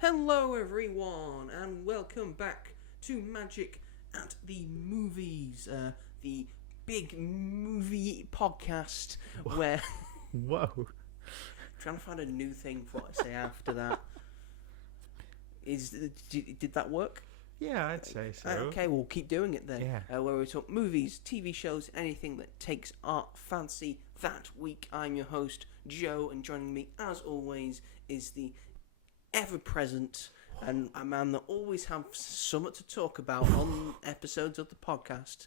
Hello everyone and welcome back to Magic at the Movies, the big movie podcast where... Whoa. Trying to find a new thing for what I say after that. Did that work? Yeah, I'd say so. Okay, we'll keep doing it then. Yeah. Where we talk movies, TV shows, anything that takes our fancy. That week I'm your host, Joe, and joining me as always is the ever-present and a man that always has something to talk about on episodes of the podcast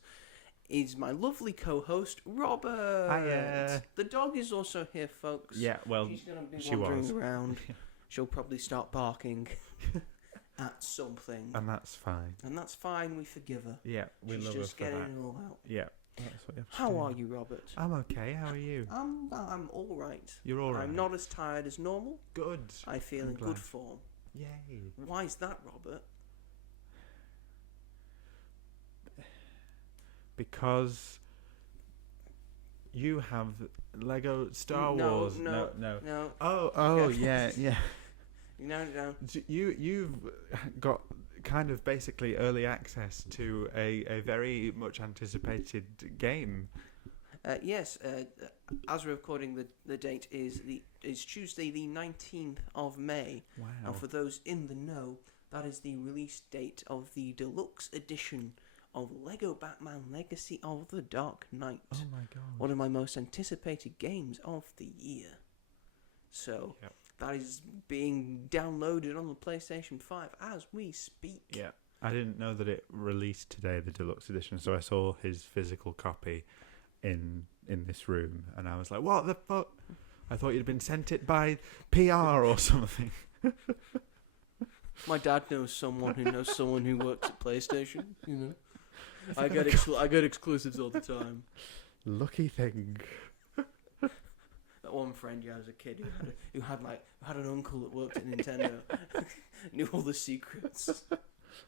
is my lovely co-host, Robert. Hiya. The dog is also here, folks. Yeah, well, She's going to be she wandering was. around. She'll probably start barking at something. And that's fine. And that's fine, we forgive her. Yeah, we She's love her just for getting that. it all out. Yeah, that's what you have to How do. are you, Robert? I'm okay, how are you? I'm all right. You're all right? I'm not as tired as normal. Good. I feel I'm in glad. good form. Yay. Why is that, Robert? Because you have Lego Star No, Wars. no. Oh, Okay. yeah. No. You've got kind of basically early access to a very much anticipated game. Yes. As we're recording, the date is Tuesday, the 19th of May. Wow. And for those in the know, that is the release date of the deluxe edition of Lego Batman Legacy of the Dark Knight. Oh my god. One of my most anticipated games of the year. So, Yep. that is being downloaded on the PlayStation 5 as we speak. Yeah. I didn't know that it released today, the deluxe edition, so I saw his physical copy in this room, and I was like, what the fuck? I thought you'd been sent it by PR or something. My dad knows someone who works at PlayStation, you know. I get exclusives all the time. Lucky thing. That one friend you had as a kid who had an uncle that worked at Nintendo, knew all the secrets.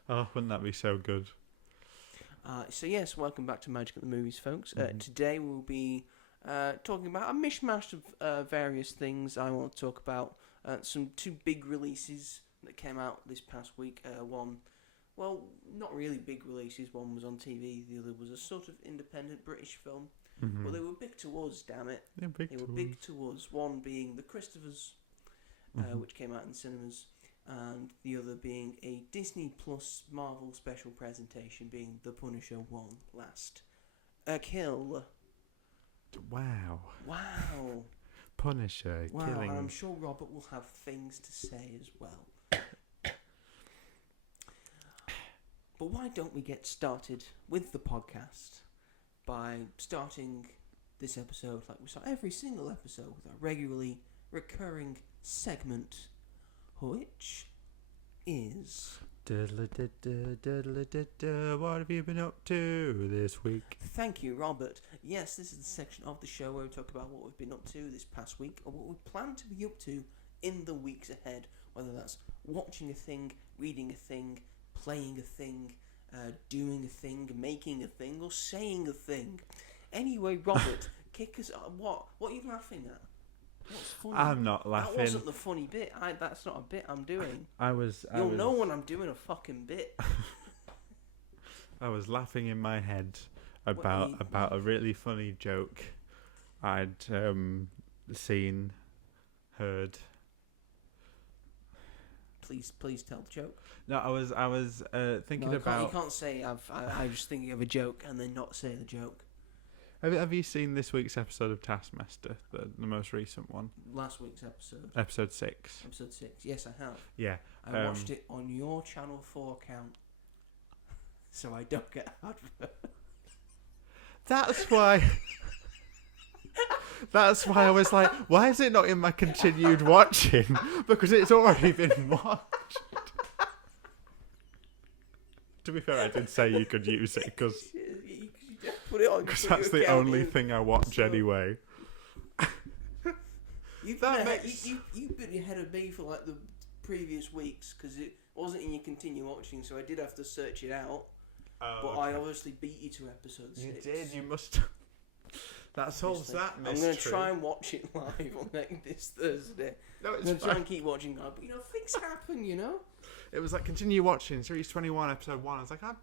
Oh, wouldn't that be so good? So yes, welcome back to Magic at the Movies, folks. Mhm. Today we'll be talking about a mishmash of various things. I want to talk about two big releases that came out this past week. One, well, not really big releases. One was on TV. The other was a sort of independent British film. Mm-hmm. Well, they were big to us, damn it. They're big They were big to us. One being The Christophers, which came out in cinemas, and the other being a Disney Plus Marvel Special Presentation, being The Punisher 1 Last Kill. Wow. Punisher Wow, killing. and I'm sure Robert will have things to say as well. But why don't we get started with the podcast by starting this episode like we start every single episode with our regularly recurring segment, which is... What have you been up to this week? Thank you, Robert. Yes, this is the section of the show where we talk about what we've been up to this past week or what we plan to be up to in the weeks ahead, whether that's watching a thing, reading a thing, playing a thing, doing a thing, making a thing, or saying a thing. Anyway, Robert, kick us up. What are you laughing at? What's funny? I'm not laughing. That wasn't the funny bit. That's not a bit I'm doing. You'll know when I'm doing a fucking bit. I was laughing in my head about a really funny joke I'd seen, heard. Please tell the joke. No, I was thinking about. You can't say I was thinking of a joke and then not say the joke. Have you seen this week's episode of Taskmaster, the most recent one? Last week's episode. Episode 6. Episode 6. Yes, I have. Yeah. I watched it on your Channel 4 account, so I don't get adverts. That's why. That's why I was like, why is it not in my continued watching? Because it's already been watched. To be fair, I did say you could use it because that's the only thing I watch anyway. You've been ahead of me for like the previous weeks because it wasn't in your continue watching, so I did have to search it out. But I obviously beat you to episode 6. You did. You must. That solves that I'm mystery. going to try and watch it live on this Thursday. No, I'm it's going to try fine. and keep watching that. But, things happen, It was like, continue watching Series 21, Episode 1. I was like, I'm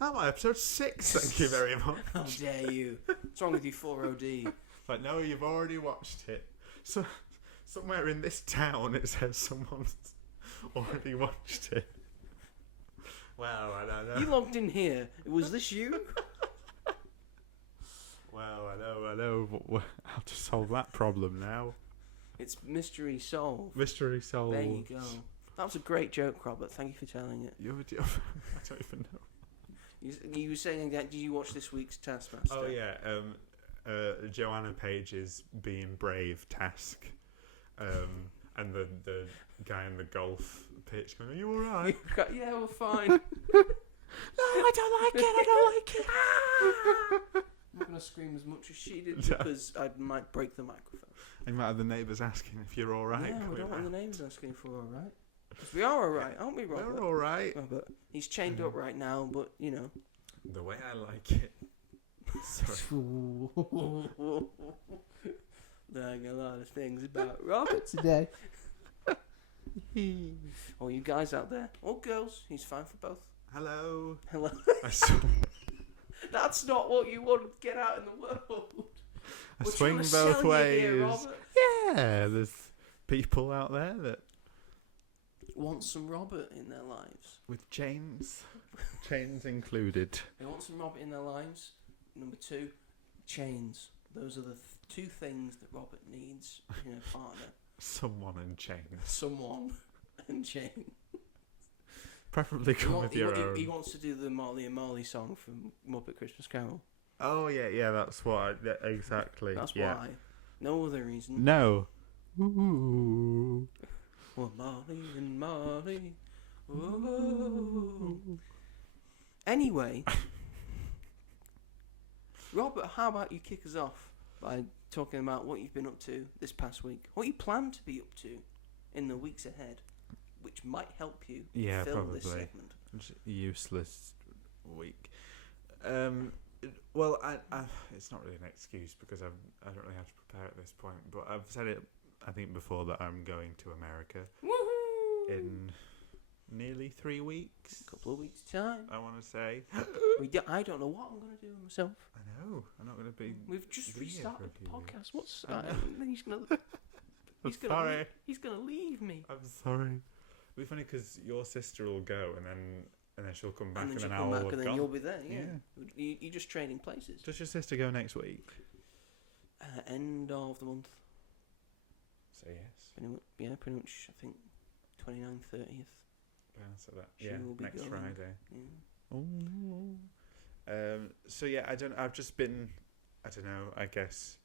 on Episode 6, thank you very much. How dare you? What's wrong with you 4OD? Like, no, you've already watched it. So, somewhere in this town it says someone's already watched it. Well, I don't know. You logged in here. Was this you? Well, I know. How to solve that problem now. It's mystery solved. Mystery solved. There you go. That was a great joke, Robert. Thank you for telling it. I don't even know. You were saying that, did you watch this week's Taskmaster? Oh, yeah. Joanna Page's Being Brave task. And the guy in the golf pitch going, are you alright? Yeah, we're fine. No, I don't like it. I'm not going to scream as much as she did because I might break the microphone. You might have the neighbours asking if you're alright. Yeah, we don't want the neighbours asking if we're alright. Because we are alright, aren't we, Robert? We're alright. Robert. He's chained up right now, but, The way I like it. Sorry. Learning a lot of things about Robert today. All you guys out there, or girls, he's fine for both. Hello. That's not what you want to get out in the world. I We're swing trying to both sell you ways. here, Robert. Yeah, there's people out there that Want some Robert in their lives. with chains included. They want some Robert in their lives. Number 2, chains. Those are the 2 things that Robert needs in a partner. Someone in chains. Someone and chain. Preferably come with your own. He wants to do the Marley and Marley song from Muppet Christmas Carol. Oh yeah, that's why. Exactly. That's yeah. why. No other reason. No. Ooh. Well, Marley and Marley. Ooh. Anyway, Robert, how about you kick us off by talking about what you've been up to this past week, what you plan to be up to in the weeks ahead, which might help you fill probably. this segment. Useless week. Well, I it's not really an excuse because I don't really have to prepare at this point. But I've said it, I think, before that I'm going to America Woohoo! in nearly 3 weeks. A couple of weeks' time. I want to say. I don't know what I'm going to do myself. I know. I'm not going to be. We've just here restarted for a the few weeks. podcast. What's I know. he's gonna Sorry. He's gonna leave me. I'm sorry. It'll be funny because your sister will go and then she'll come back And then and she'll then come I'll back have and then gone. you'll be there. Yeah. You're just trading places. Does your sister go next week? End of the month. Say yes. Pretty much. I think 29th, 30th. Answer that. She Yeah, will be next going. Friday. Yeah. Oh. So yeah, I've just been, I don't know, I guess,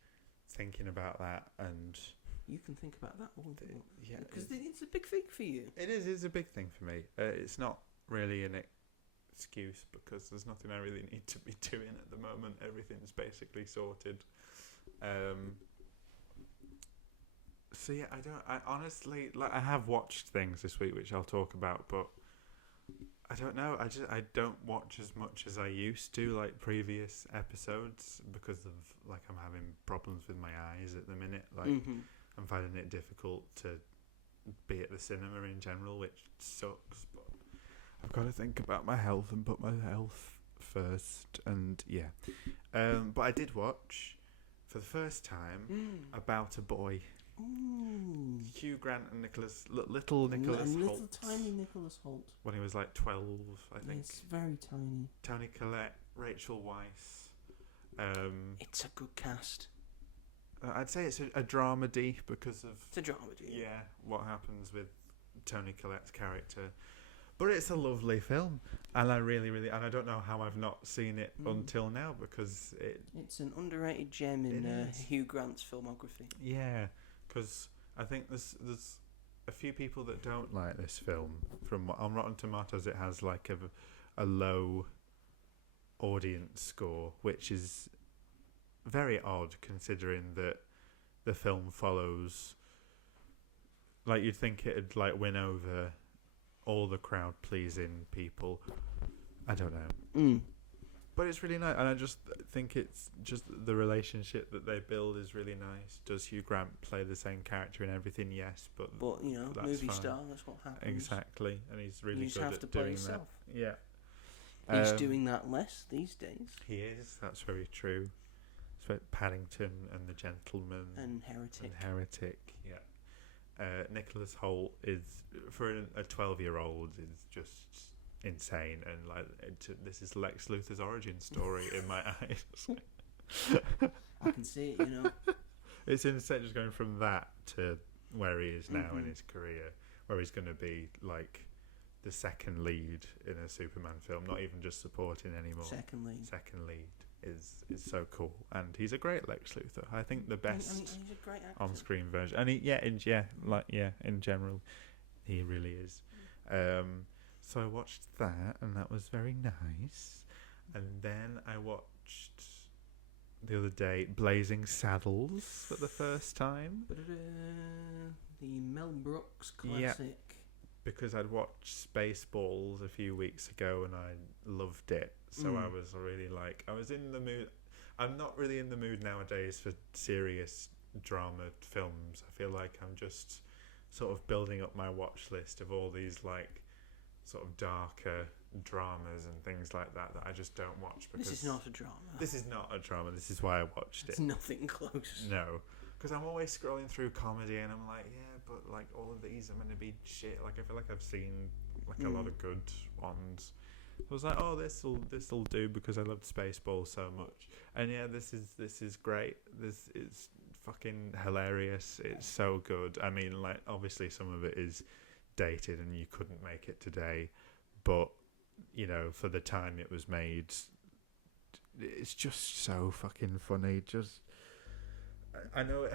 thinking about that, and You can think about that all day. yeah, Because it's a big thing for you. it is. It's a big thing for me. It's not really an excuse because there's nothing I really need to be doing at the moment. Everything's basically sorted. So yeah, I honestly, I have watched things this week which I'll talk about, but I don't know. I don't watch as much as I used to, like previous episodes, because of I'm having problems with my eyes at the minute. I'm finding it difficult to be at the cinema in general, which sucks. But I've got to think about my health and put my health first. And yeah, but I did watch for the first time About a Boy. Ooh. Hugh Grant and little Nicholas Hoult. Little tiny Nicholas Hoult. When he was 12, I think. It's very tiny. Toni Collette, Rachel Weisz. It's a good cast. I'd say it's a dramedy because of It's a dramedy. yeah, what happens with Toni Collette's character. But it's a lovely film, and I really, really, and I don't know how I've not seen it until now because It's an underrated gem in It is. Hugh Grant's filmography. yeah, because I think there's a few people that don't like this film. From on Rotten Tomatoes, it has a low audience score, which is very odd considering that the film follows. You'd think it'd win over all the crowd pleasing people. I don't know. But it's really nice, and I just think it's just the relationship that they build is really nice. Does Hugh Grant play the same character in everything? Yes, but that's movie fine. star, that's what happens. Exactly, and he's really You just good have at to play doing yourself. that. Yeah, He's doing that less these days. He is. That's very true. It's like Paddington and The Gentleman And Heretic. Yeah. Nicholas Hoult is, for a 12-year-old, is just insane, and like this is Lex Luthor's origin story in my eyes. I can see it, It's insane just going from that to where he is now in his career, where he's going to be like the second lead in a Superman film, not even just supporting anymore. Second lead is so cool, and he's a great Lex Luthor. I think the best he's a great actor. on-screen version, and in general, he really is. So I watched that, and that was very nice. And then I watched the other day Blazing Saddles for the first time. The Mel Brooks classic. Yeah, because I'd watched Spaceballs a few weeks ago, and I loved it. So I was really I was in the mood. I'm not really in the mood nowadays for serious drama films. I feel like I'm just sort of building up my watch list of all these sort of darker dramas and things like that I just don't watch. Because this is not a drama. This is not a drama. This is why I watched it's it. Nothing close. No, because I'm always scrolling through comedy, and I'm like, yeah, but all of these are meant to be shit. I feel like I've seen a lot of good ones. I was like, oh, this'll do, because I loved Spaceballs so much. And yeah, this is great. This is fucking hilarious. It's so good. I mean, obviously some of it is dated and you couldn't make it today, but for the time it was made, it's just so fucking funny. I know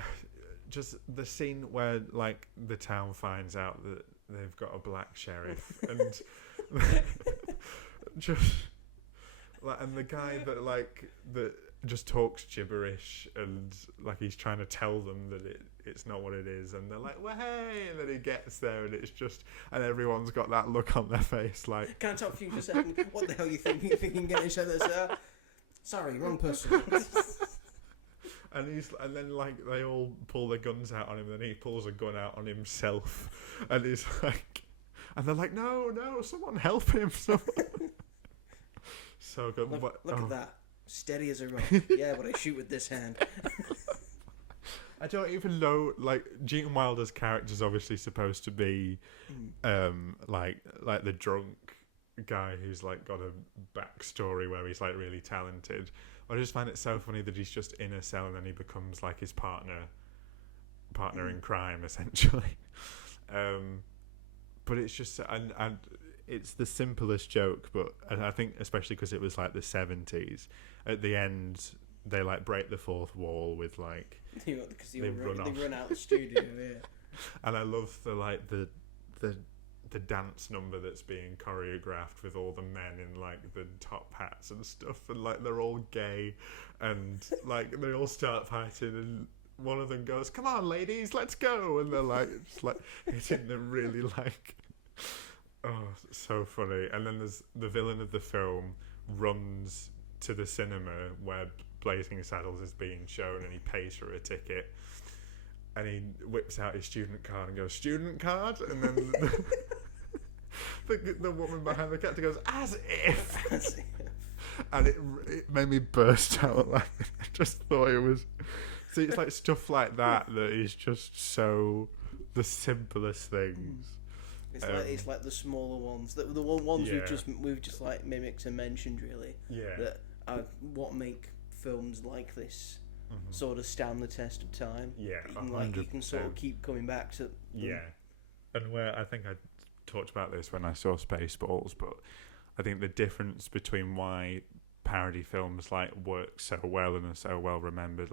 just the scene where the town finds out that they've got a black sheriff and and the guy that just talks gibberish, and he's trying to tell them that it's not what it is, and they're like, well, hey, and then he gets there, and it's just, and everyone's got that look on their face can I talk to you for a second? What the hell you think you can get each other, sir? Sorry, wrong person. And then they all pull their guns out on him, and then he pulls a gun out on himself, and he's and they're like, no, someone help him, someone. So good. Look at that. Steady as a rock. Yeah, but I shoot with this hand. I don't even know. Gene Wilder's character's obviously supposed to be, the drunk guy who's got a backstory where he's really talented. I just find it so funny that he's just in a cell and then he becomes his partner in crime, essentially. But it's just and it's the simplest joke, but I think especially because it was the 70s. At the end, they break the fourth wall with because they run out of the studio. Yeah. And I love the dance number that's being choreographed with all the men in the top hats and stuff, and they're all gay, and they all start fighting, and one of them goes, "Come on, ladies, let's go," and they're just hitting them really oh, so funny. And then there's the villain of the film runs to the cinema where Blazing Saddles is being shown, and he pays for a ticket, and he whips out his student card and goes, "Student card?" And then the woman behind the counter goes, "As if." And it made me burst out laughing. I just thought it was... See, it's stuff like that is just so... the simplest things. It's the smaller ones, the ones we've just mimicked and mentioned, really. Yeah. That are what make films like this sort of stand the test of time. Yeah, you can sort of keep coming back to them. Yeah. And where I think I talked about this when I saw Spaceballs, but I think the difference between why parody films work so well and are so well remembered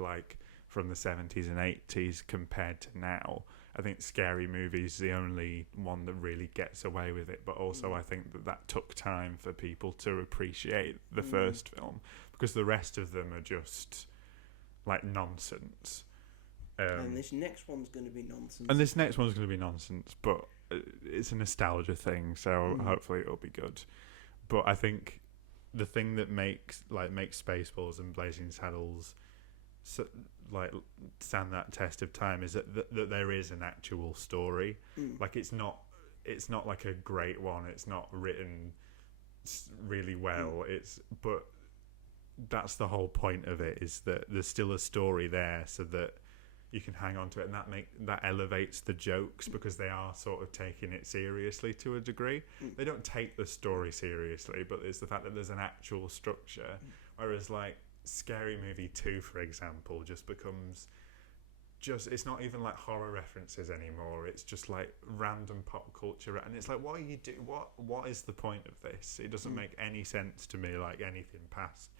from the 70s and 80s compared to now, I think Scary Movie is the only one that really gets away with it, but also I think that took time for people to appreciate the first film, because the rest of them are just nonsense. And this next one's going to be nonsense. But it's a nostalgia thing, so hopefully it'll be good. But I think the thing that makes Spaceballs and Blazing Saddles stand that test of time is that there is an actual story. Like it's not like a great one. It's not written really well. But that's the whole point of it, is that there's still a story there, so that you can hang on to it, and that elevates the jokes, because they are sort of taking it seriously to a degree. They don't take the story seriously, but it's the fact that there's an actual structure. Whereas like Scary Movie 2, for example, it's not even like horror references anymore. It's just like random pop culture, and it's like, what are you doing? What is the point of this? It doesn't make any sense to me, like anything past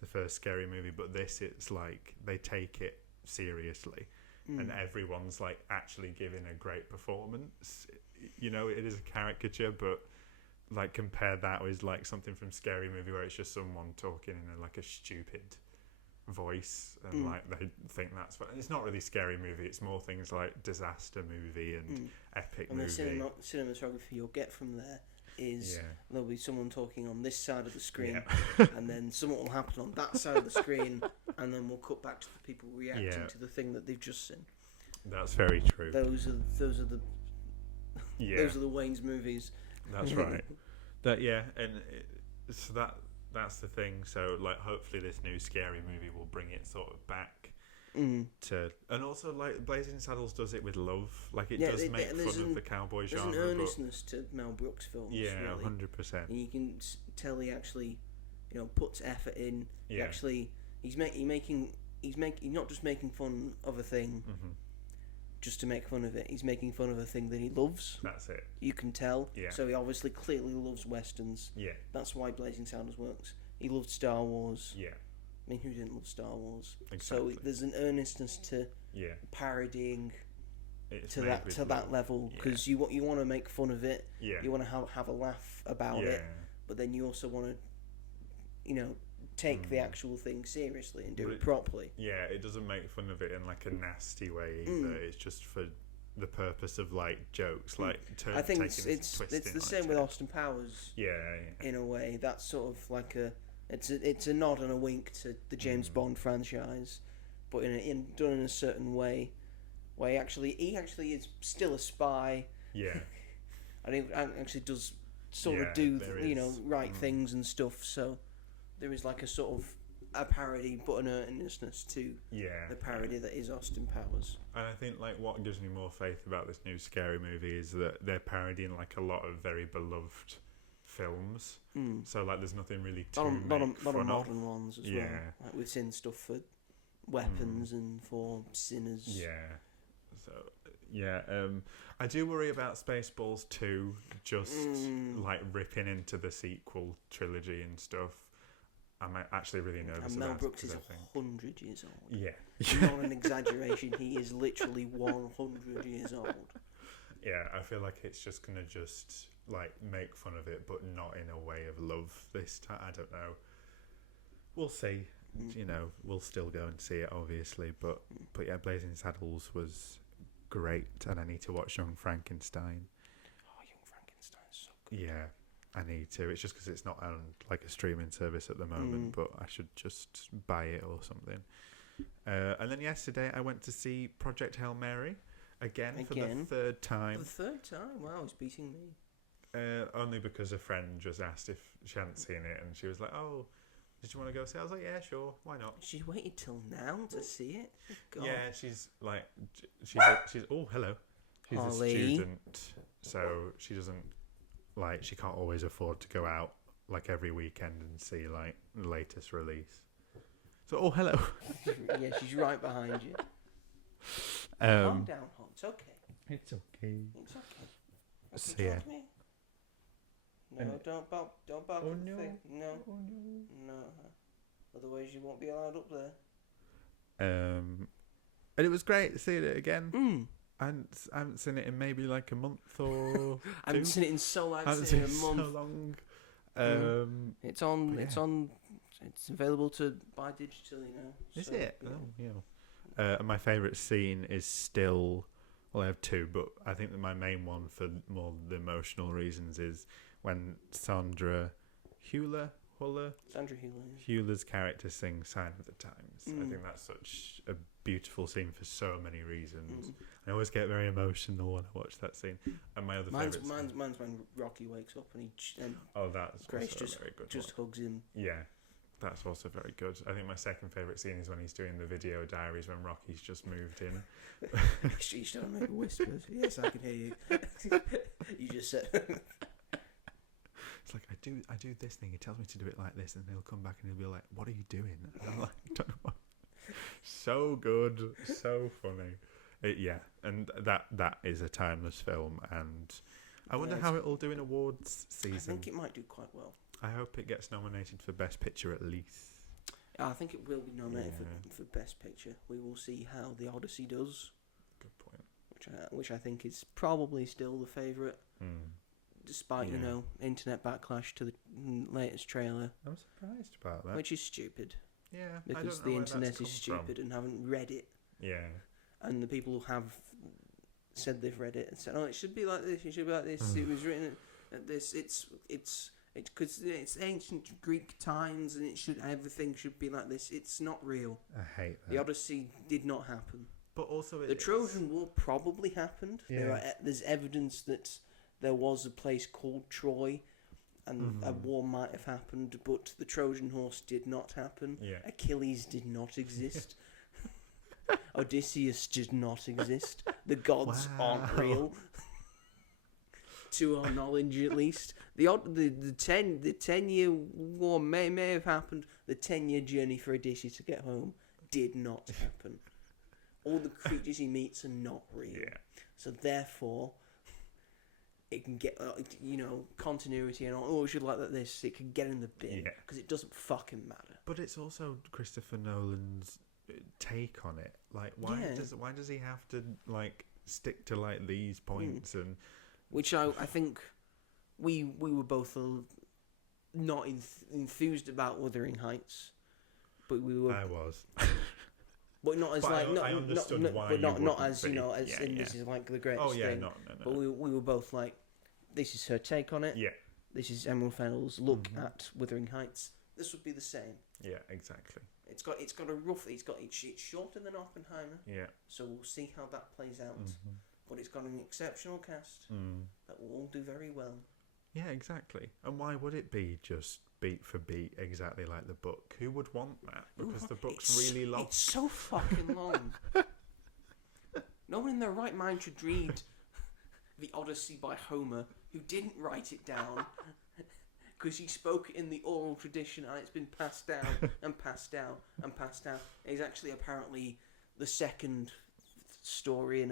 the first Scary Movie. But this, it's like they take it seriously, and everyone's like actually giving a great performance. You know, it is a caricature, but like compare that with like something from Scary Movie where it's just someone talking in like a stupid voice, and like they think that's fun. It's not really Scary Movie, it's more things like Disaster Movie and Epic Movie. And the cinematography you'll get from there is there'll be someone talking on this side of the screen, and then something will happen on that side of the screen, and then we'll cut back to the people reacting to the thing that they've just seen. That's very true. Those are the Wayne's movies. That's right. So that's the thing. So like, hopefully this new Scary Movie will bring it sort of back to, and also like Blazing Saddles does it with love. Like it does make fun of the cowboy genre. There's an earnestness to Mel Brooks films. Yeah, really. 100%. And you can tell he actually, puts effort in. Yeah. He's not just making fun of a thing. Just to make fun of it. He's making fun of a thing that he loves. That's it. You can tell. Yeah. So he obviously clearly loves westerns. Yeah. That's why Blazing Saddles works. He loved Star Wars. Yeah. I mean, who didn't love Star Wars? Exactly. So there's an earnestness to parodying it's to that level, because you want to make fun of it. Yeah. You want to have a laugh about it, but then you also want to, take the actual thing seriously and do it properly. Yeah, it doesn't make fun of it in like a nasty way either. It's just for the purpose of like jokes, like I think it's the same with Austin Powers. Yeah. In a way, that's sort of like it's a nod and a wink to the James Bond franchise, but done in a certain way, where he actually is still a spy. Yeah. And he actually does sort of do right things and stuff. So there is like a sort of a parody, but an earnestness to the parody that is Austin Powers. And I think like what gives me more faith about this new Scary Movie is that they're parodying like a lot of very beloved films. So like there's nothing really to lot of modern ones as well. Like we've seen stuff for weapons and for sinners. Yeah. So I do worry about Spaceballs 2 just like ripping into the sequel trilogy and stuff. I'm actually really nervous about it. Mel Brooks is 100 years old. Yeah. Not an exaggeration. He is literally 100 years old. Yeah, I feel like it's just going to like make fun of it, but not in a way of love this time. I don't know. We'll see. We'll still go and see it, obviously. But yeah, Blazing Saddles was great, and I need to watch Young Frankenstein. Oh, Young Frankenstein's so good. Yeah. I need to. It's just because it's not on like a streaming service at the moment, but I should just buy it or something. And then yesterday I went to see Project Hail Mary again for the third time. For the third time? Wow, he's beating me. Only because a friend just asked if she hadn't seen it, and she was like, "Oh, did you want to go see it?" I was like, "Yeah, sure, why not?" She waited till now to see it? God. Yeah, she's like, she's oh, hello. She's Holly. a student, so she doesn't. Like, she can't always afford to go out like every weekend and see like the latest release. So, oh, hello. Yeah, she's right behind you. Calm down, hon. It's okay. It's okay. It's okay. So, Talk yeah. to me. No, don't bark. Don't bark. Oh, at the no. thing. No. Oh, No. Otherwise, you won't be allowed up there. And it was great seeing it again. I haven't seen it in maybe like a month or I haven't seen it in so long. I haven't seen it in so long. It's on. It's on. It's available to buy digitally now. Is so, it? Yeah. Oh, yeah. My favourite scene is still. Well, I have two, but I think that my main one for more the emotional reasons is when Sandra Hüller Huller? Sandra Hüller. Hewler's character sings Sign of the Times. I Mm. think that's such a beautiful scene for so many reasons. Mm. I always get very emotional when I watch that scene. And my other Mine's favourite when Rocky wakes up and that's Grace also just a very good just one. hugs him. Yeah, that's also very good. I think my second favourite scene is when he's doing the video diaries when Rocky's just moved in. She's trying to make whispers. Yes, I can hear you. You just said. It's like, I do this thing. He tells me to do it like this, and he'll come back and he'll be like, "What are you doing?" And I'm like, "I don't know." So good, so funny. And that is a timeless film, and I wonder how it'll do in awards season. I think it might do quite well. I hope it gets nominated for Best Picture at least. I think it will be nominated Yeah. for Best Picture. We will see how the Odyssey does, Good point. which I think is probably still the favourite, despite Yeah. internet backlash to the latest trailer, I'm surprised about that. which is stupid Yeah, I because don't the know where that's internet come is stupid and haven't read it, from. Yeah. and the people who have said they've read it and said, "Oh, it should be like this. It should be like this. It was written at this. It's because it's ancient Greek times, and everything should be like this. It's not real. I hate that. The Odyssey did not happen. But also, The Trojan War probably happened. Yeah. There's evidence that there was a place called Troy, and a war might have happened, but the Trojan horse did not happen. Yeah. Achilles did not exist. Odysseus did not exist. The gods aren't real. To our knowledge, at least, the 10-year war may have happened. The 10-year journey for Odysseus to get home did not happen. All the creatures he meets are not real. Yeah. So therefore, it can get continuity and all. Oh, it should like this. It can get in the bin because it doesn't fucking matter. But it's also Christopher Nolan's take on it. Like, why does he have to like stick to like these points and? Which I think we were both not enthused about Wuthering Heights, but we were. I was. But not as I understood why but not wouldn't as be. This is like the greatest Oh yeah, thing. no. But we were both like, this is her take on it. Yeah. This is Emerald Fennell's look at Wuthering Heights. This would be the same. Yeah, exactly. It's got it's shorter than Oppenheimer. Yeah. So we'll see how that plays out. But it's got an exceptional cast that will all do very well. Yeah, exactly. And why would it be just beat for beat exactly like the book? Who would want that? Because the book's really long. It's so fucking long. No one in their right mind should read the Odyssey by Homer, who didn't write it down, because he spoke it in the oral tradition and it's been passed down and passed down and passed down. He's actually apparently the second story in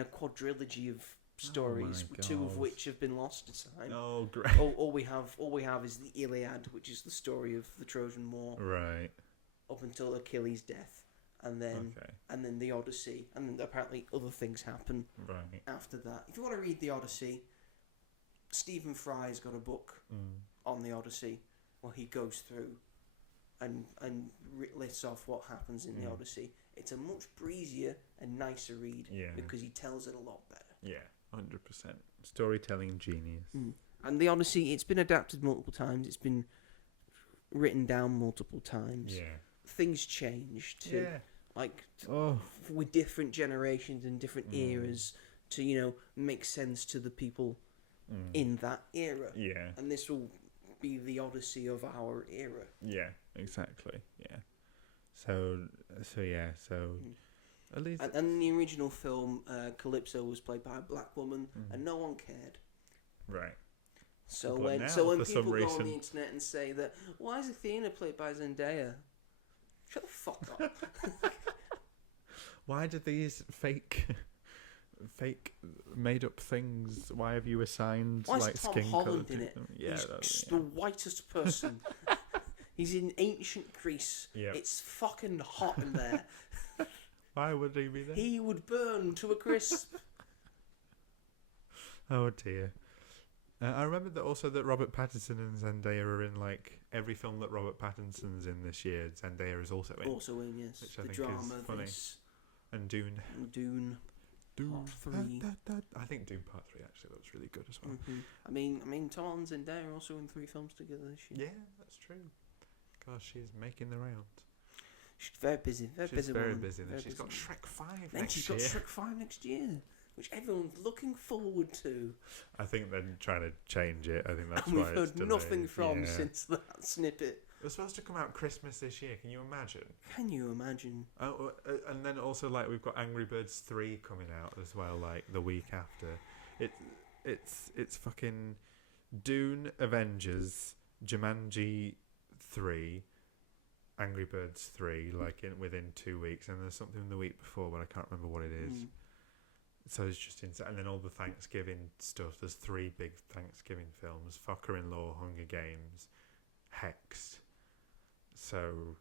a quadrilogy of stories, two of which have been lost to time. Oh, great! All we have is the Iliad, which is the story of the Trojan War, right, up until Achilles' death, and then the Odyssey, and then apparently other things happen after that. If you want to read the Odyssey, Stephen Fry's got a book on the Odyssey where he goes through and lists off what happens in the Odyssey. It's a much breezier and nicer read because he tells it a lot better. Yeah, 100%. Storytelling genius. And the Odyssey, it's been adapted multiple times. It's been written down multiple times. Yeah. Things change too. Yeah. With different generations and different eras to, make sense to the people in that era. Yeah. And this will be the Odyssey of our era. Yeah, exactly. Yeah. So at least. And in the original film, Calypso was played by a black woman, and no one cared. Right. So But when now, people for some go reason- on the internet and say that, why is Athena played by Zendaya? Shut the fuck up. Why do these fake made up things? Why have you assigned Why is like Tom skin Holland colour in to it? them? Yeah, He's the whitest person. He's in ancient Greece. Yep. It's fucking hot in there. Why would he be there? He would burn to a crisp. Oh dear. I remember that Robert Pattinson and Zendaya are in like every film that Robert Pattinson's in this year. Zendaya is also in. Also in, yes. Which I the think drama, is funny. this, And Dune. Dune. Part 3. I think Doom Part 3 actually looks really good as well. I mean, Tom Holland's and Zendaya are also in 3 films together this year. Yeah, that's true. Gosh, she's making the rounds. She's very busy. She's very woman. busy. Very She's got busy. Shrek 5 Then next she's year. got Shrek 5 next year, which everyone's looking forward to. I think they're trying to change it. I think that's And why we've heard it's delayed. nothing from since that snippet. It was supposed to come out Christmas this year. Can you imagine? Can you imagine? Oh, and then also like we've got Angry Birds 3 coming out as well, like the week after. It's fucking Dune, Avengers, Jumanji 3, Angry Birds 3, like within 2 weeks, and there's something the week before, but I can't remember what it is. So it's just insane. And then all the Thanksgiving stuff. There's 3 big Thanksgiving films: Fucker-in-Law, Hunger Games, Hex. So,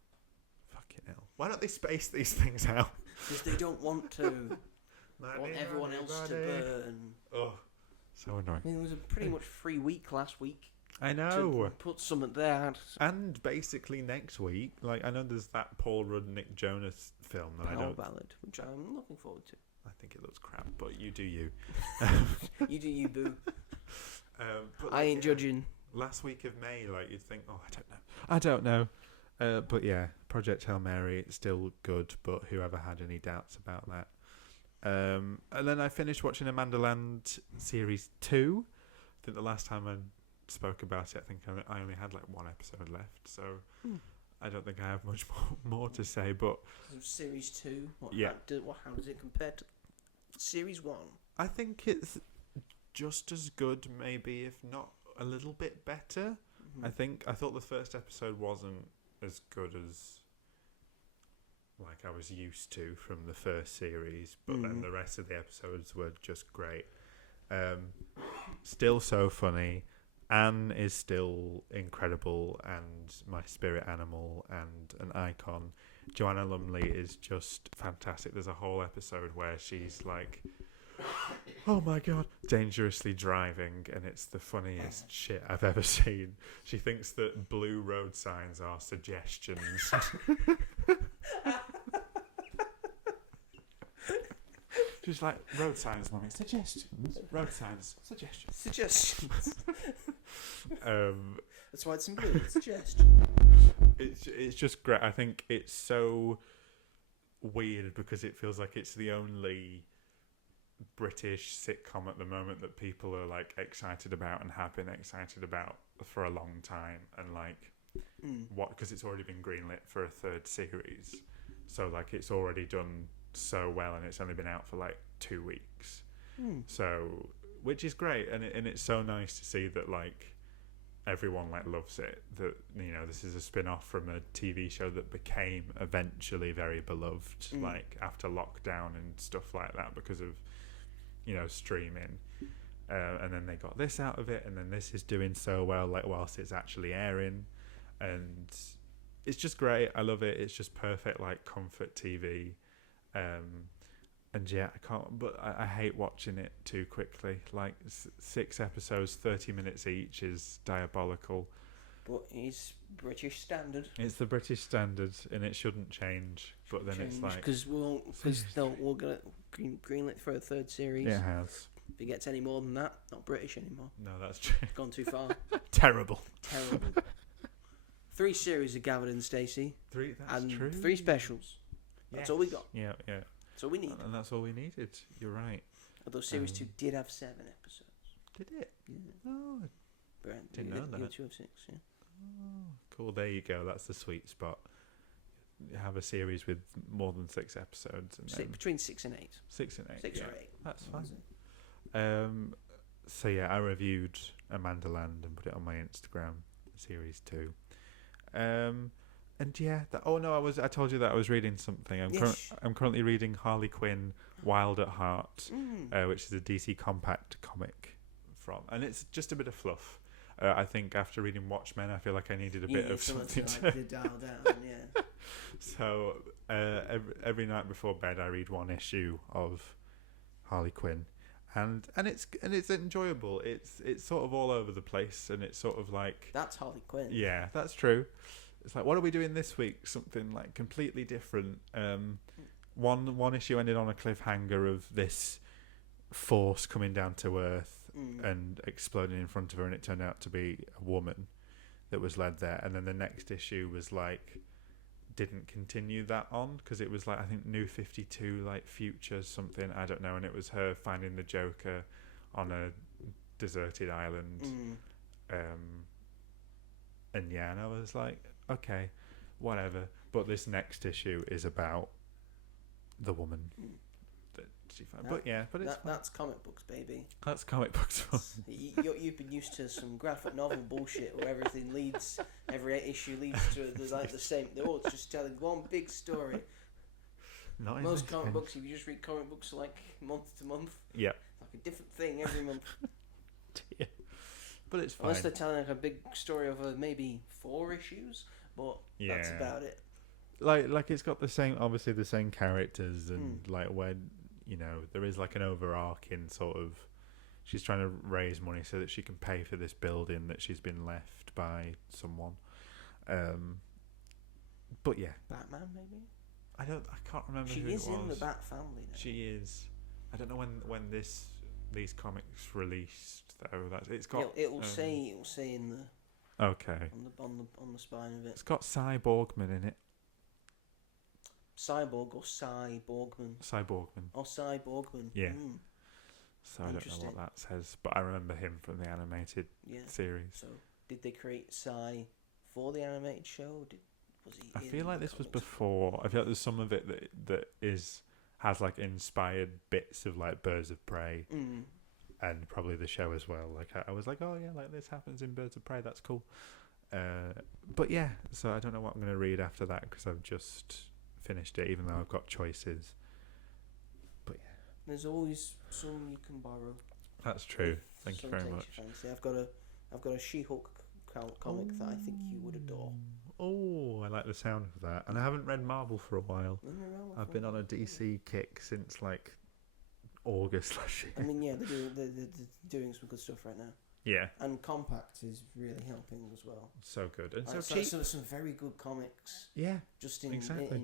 fucking hell. Why don't they space these things out? Because they don't want to. They want everyone else to burn. Oh, so annoying. I mean, it was a pretty much free week last week. I know. To put something there. And basically next week, like, I know there's that Paul Rudd, Nick Jonas film that Power Ballad, which I'm looking forward to. I think it looks crap, but you do you. You do you, boo. But I ain't judging. Last week of May, like, you'd think, oh, I don't know. But yeah, Project Hail Mary, still good, but whoever had any doubts about that. And then I finished watching Amanda Land Series 2. I think the last time I spoke about it, I think I only had like 1 episode left, so I don't think I have much more to say. But Series 2, yeah. How does it compare to Series 1? I think it's just as good, maybe, if not a little bit better. I thought the first episode wasn't as good as like I was used to from the first series, but then the rest of the episodes were just great. Still so funny. Anne is still incredible and my spirit animal and an icon. Joanna Lumley is just fantastic. There's a whole episode where she's like, oh my god, dangerously driving, and it's the funniest shit I've ever seen. She thinks that blue road signs are suggestions. She's like, road signs, mommy, suggestions. Road signs, suggestions. Suggestions. That's why it's in blue. Suggestions. It's just great. I think it's so weird because it feels like it's the only British sitcom at the moment that people are like excited about and have been excited about for a long time, and like because it's already been greenlit for a 3rd series, so like it's already done so well and it's only been out for like 2 weeks, so which is great, and it's so nice to see that like everyone like loves it, that you know this is a spin-off from a TV show that became eventually very beloved like after lockdown and stuff like that because of streaming, and then they got this out of it, and then this is doing so well like whilst it's actually airing, and it's just great. I love it. It's just perfect like comfort TV, and yeah, I can't, but I hate watching it too quickly. Like 6 episodes, 30 minutes each is diabolical. But it's British standard. It's the British standard, and it shouldn't change. But then it's like because we'll get it greenlit for a 3rd series. It has. If it gets any more than that, not British anymore. No, that's true. Gone too far. Terrible. 3 series are gathered in Stacey. 3. That's and true. 3 specials. That's all we got. Yeah. That's all we need. And that's all we needed. You're right. Although series 2 did have 7 episodes. Did it? Yeah. Oh, didn't know that. 2 of 6. Yeah. Oh, cool. There you go. That's the sweet spot. You have a series with more than 6 episodes, and between 6 and 8. 6 and 8. 6 or 8. That's fine. So yeah, I reviewed Amanda Land and put it on my Instagram. Series 2. And yeah, I told you that I was reading something. I'm currently reading Harley Quinn Wild at Heart, which is a DC Compact comic and it's just a bit of fluff. I think after reading Watchmen, I feel like I needed a bit of something to dial down. Yeah. So every night before bed, I read 1 issue of Harley Quinn, and it's enjoyable. It's sort of all over the place, and it's sort of like that's Harley Quinn. Yeah, that's true. It's like, what are we doing this week? Something like completely different. One issue ended on a cliffhanger of this force coming down to Earth and exploding in front of her, and it turned out to be a woman that was led there. And then the next issue was like didn't continue that on because it was like I think New 52 like future something, I don't know, and it was her finding the Joker on a deserted island. And yeah, and I was like, okay, whatever. But this next issue is about the woman that she found. But yeah, but that's comic books, baby. That's comic books. You've been used to some graphic novel bullshit where everything leads, every issue leads to the same. They're all just telling one big story. Not most comic books, if you just read comic books like month to month, yeah, like a different thing every month. Yeah. But it's fine. Unless they're telling like a big story over maybe 4 issues, but that's about it. Like it's got the same characters, and like when there is like an overarching sort of, she's trying to raise money so that she can pay for this building that she's been left by someone. But yeah, Batman maybe. I can't remember. She who is it was. in the Bat family now. She is. I don't know when these comics released though. It's got. It'll say in the. Okay. On the spine of it. It's got Cyborgman in it. Cyborg or Cyborgman. Cyborgman. Oh, Cyborgman. Yeah. So I don't know what that says, but I remember him from the animated series. So did they create Cy for the animated show? I feel like this was before. I feel like there's some of it that has like inspired bits of like Birds of Prey, and probably the show as well. Like I was like, oh yeah, like this happens in Birds of Prey. That's cool. But yeah, so I don't know what I'm going to read after that because I've just finished it, even though I've got choices. But yeah, there's always some you can borrow. That's true. Thank you very much. I've got a She-Hulk comic that I think you would adore. Oh, I like the sound of that. And I haven't read Marvel for a while. I've been on a DC kick since like August last year. I mean, yeah, they're doing some good stuff right now. Yeah. And Compact is really helping as well. So good. And so cheap. cheap. So some very good comics. Yeah. Just in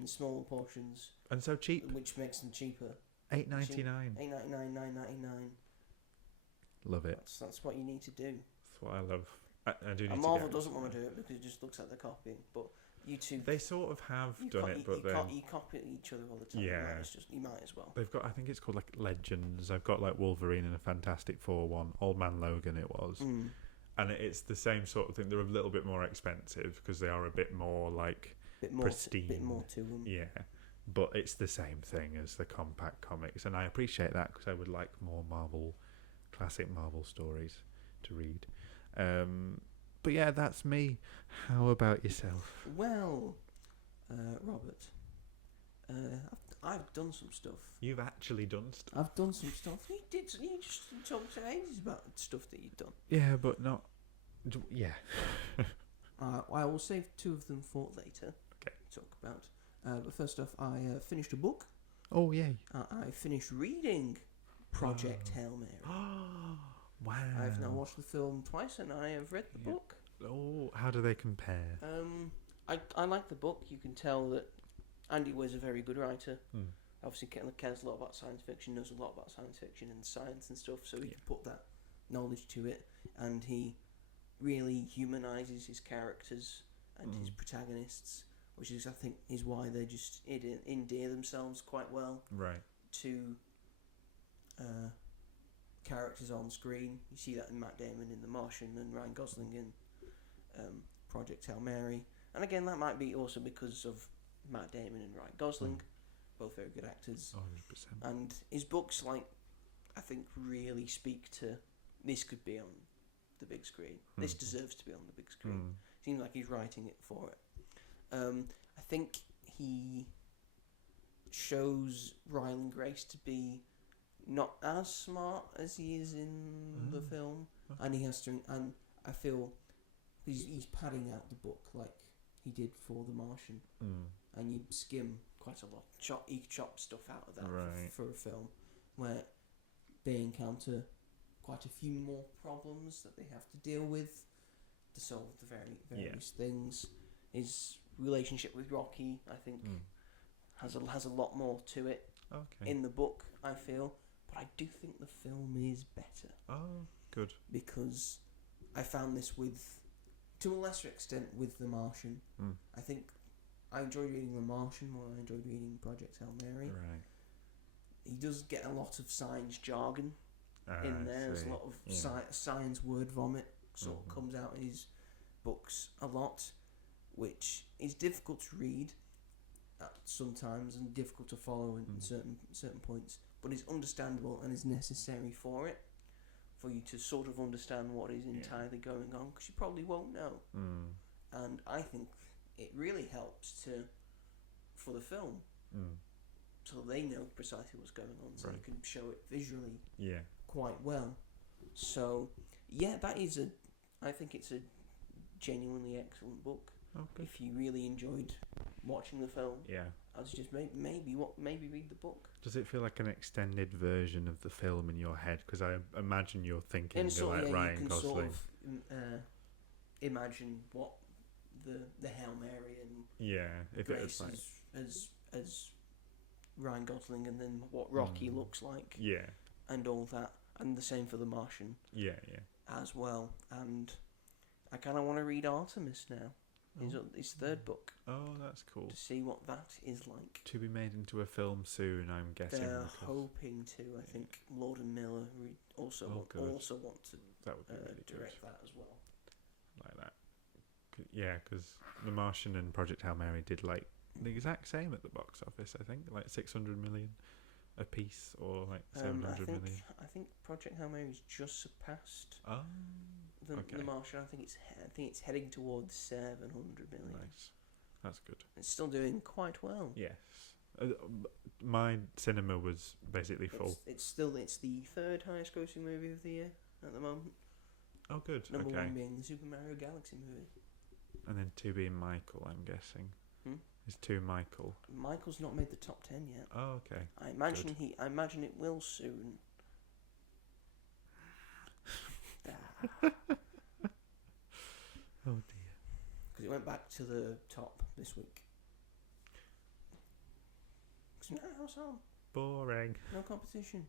small portions. And so cheap. Which makes them cheaper. $8.99. $8.99, $9.99. Love it. That's what you need to do. That's what I love. I do need and to Marvel doesn't want to do it because it just looks like they're copying. But you two, they sort of have done it, but you copy each other all the time. Yeah, you might as well. They've got. I think it's called like Legends. I've got like Wolverine and a Fantastic Four one. Old Man Logan it was, and it's the same sort of thing. They're a little bit more expensive because they are a bit more like pristine. Bit more to them. Yeah, but it's the same thing as the Compact comics, and I appreciate that because I would like more classic Marvel stories to read. But yeah, that's me. How about yourself? Well, Robert, I've done some stuff. You've actually done stuff. I've done some stuff. You just talked to ages about stuff that you've done. Yeah, but not. Yeah. I will save 2 of them for later. Okay. To talk about. But first off, I finished a book. Oh yay! I finished reading Project Hail Mary. Wow. I've now watched the film twice and I have read the book. Oh, how do they compare? I like the book. You can tell that Andy Weir's a very good writer. Obviously cares a lot about science fiction, knows a lot about science fiction and science and stuff, so he can put that knowledge to it, and he really humanises his characters and his protagonists, which is, I think, is why they just endear themselves quite well to characters on screen. You see that in Matt Damon in The Martian and Ryan Gosling in Project Hail Mary. And again, that might be also because of Matt Damon and Ryan Gosling, both very good actors. 100%. And his books, I think, really speak to this could be on the big screen. This deserves to be on the big screen. Seems like he's writing it for it. I think he shows Ryland Grace to be not as smart as he is in the film, and he has to. And I feel he's padding out the book like he did for The Martian, and you skim quite a lot. He chops stuff out of that for a film where they encounter quite a few more problems that they have to deal with to solve the various things. His relationship with Rocky, I think, has a lot more to it in the book. I feel but I do think the film is better. Oh, good. Because I found this to a lesser extent, with The Martian. I think I enjoyed reading The Martian more than I enjoyed reading Project Hail Mary. Right. He does get a lot of science jargon in there. There's a lot of science word vomit sort of comes out in his books a lot, which is difficult to read at sometimes and difficult to follow in certain points, but is understandable and is necessary for you to sort of understand what is entirely going on, because you probably won't know. And I think it really helps for the film, so they know precisely what's going on, so they can show it visually quite well. So I think it's a genuinely excellent book. Okay. If you really enjoyed watching the film, I'd suggest maybe read the book. Does it feel like an extended version of the film in your head? Because I imagine you're thinking And so, like Ryan you can Gosling. sort of imagine what the Hail Mary and if Grace it was like as Ryan Gosling, and then what Rocky looks like, and all that, and the same for The Martian, as well. And I kind of want to read Artemis now. His third book. Oh, that's cool. To see what that is like. To be made into a film soon, I'm guessing. They're hoping to. I think Lord and Miller also want to that would be really direct good. that as well. Like that. Yeah, because The Martian and Project Hail Mary did like the exact same at the box office, I think. Like 600 million a piece, or like 700 million. I think Project Hail Mary's just surpassed the Martian. I think it's heading towards 700 million. Nice, that's good. It's still doing quite well. Yes, my cinema was basically full. It's the third highest grossing movie of the year at the moment. Oh, good. Number one being the Super Mario Galaxy movie, and then 2 being Michael. I'm guessing. Is 2 Michael? Michael's not made the top 10 yet. Oh, okay. I imagine it will soon. Oh dear. Because it went back to the top this week. Because now it's on. Boring. No competition.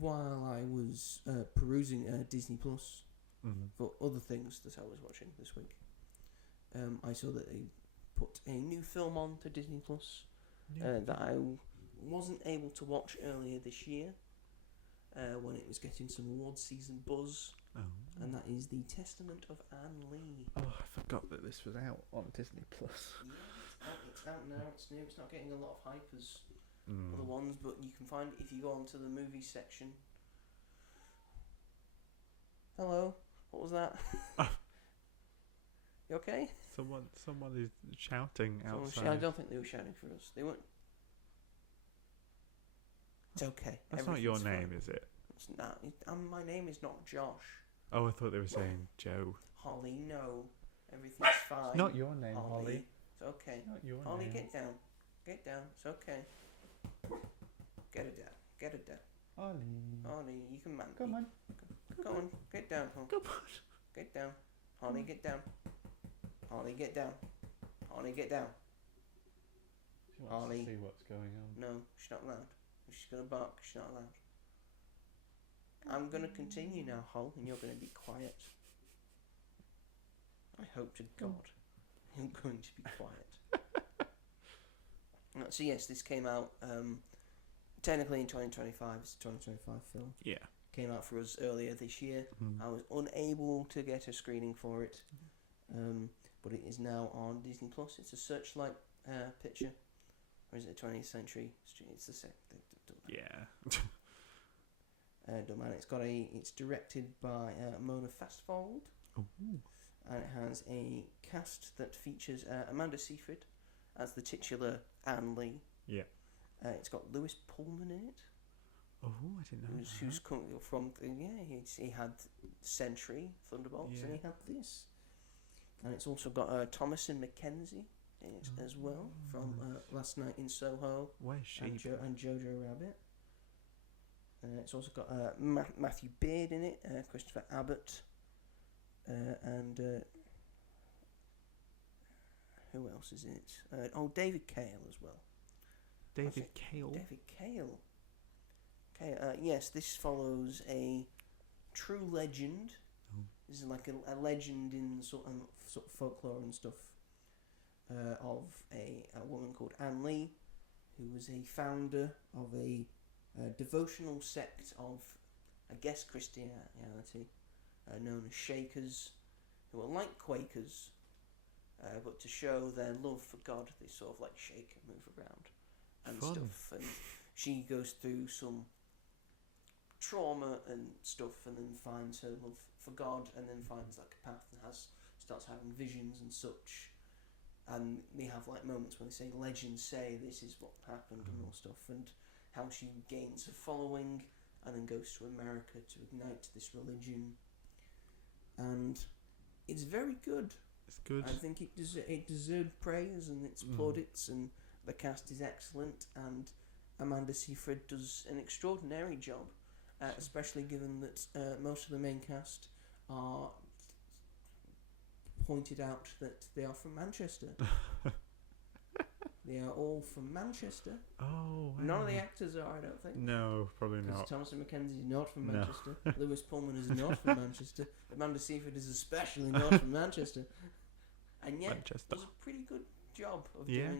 While I was perusing Disney Plus for other things that I was watching this week, I saw that they put a new film on to Disney Plus that I wasn't able to watch earlier this year when it was getting some award season buzz. And that is The Testament of Anne Lee. Oh, I forgot that this was out on Disney Plus. Yeah, it's out now. It's new. It's not getting a lot of hype as other ones, but you can find it if you go onto the movie section. Hello, what was that? You okay? Someone is shouting outside. I don't think they were shouting for us. They weren't. It's okay. That's not your name, is it? It's not. My name is not Josh. Oh, I thought they were saying Joe. Holly, no. Everything's fine. It's not your name, Holly. It's okay. It's not your Holly, name. get down. Get down. It's okay. Get her down. Get her down. Holly, you can man. Come on. Go on. Get down, Holly. Come on. Get down. Holly, get down. Holly, get down. Holly, get down. She wants Holly. to see what's going on. No, she's not allowed. If she's going to bark, she's not allowed. I'm going to continue now, Hol, and you're going to be quiet. I hope to God you're going to be quiet. So yes, this came out technically in 2025. It's a 2025 film. Yeah. Came out for us earlier this year. I was unable to get a screening for it, but it is now on Disney Plus. It's a Searchlight picture, or is it a 20th Century? It's the same. Yeah. Don't matter. It's directed by Mona Fastfold. Ooh. And it has a cast that features Amanda Seyfried as the titular Anne Lee. Yeah. It's got Lewis Pullman in it. Oh, I didn't know. Who's come from? He had Sentry, Thunderbolts, and he had this. And it's also got Thomasin McKenzie in it as well from Last Night in Soho. Where's she? And Jojo Rabbit. It's also got Matthew Beard in it, Christopher Abbott, and who else is in it? David Cale as well. David Cale. David Cale. Okay, yes, this follows a true legend. Oh. This is like a legend in sort of folklore and stuff of a woman called Anne Lee, who was a founder of a devotional sect of, I guess, Christianity, known as Shakers, who are like Quakers, but to show their love for God, they sort of like shake and move around and Fun. stuff. And she goes through some trauma and stuff, and then finds her love for God, and then finds like a path and starts having visions and such. And they have like moments when they say legends say this is what happened and all stuff, and how she gains a following and then goes to America to ignite this religion. And it's very good. It's good. I think it deserved praise and its plaudits, and the cast is excellent, and Amanda Seyfried does an extraordinary job, especially given that most of the main cast are pointed out that they are from Manchester. They are all from Manchester. Oh, wow. None of the actors are, I don't think. No, probably not. Because Thomas Mackenzie is not from No. Manchester. Lewis Pullman is not from Manchester. Amanda Seyfried is especially not from Manchester. And yet, Manchester. does a pretty good job of Yeah.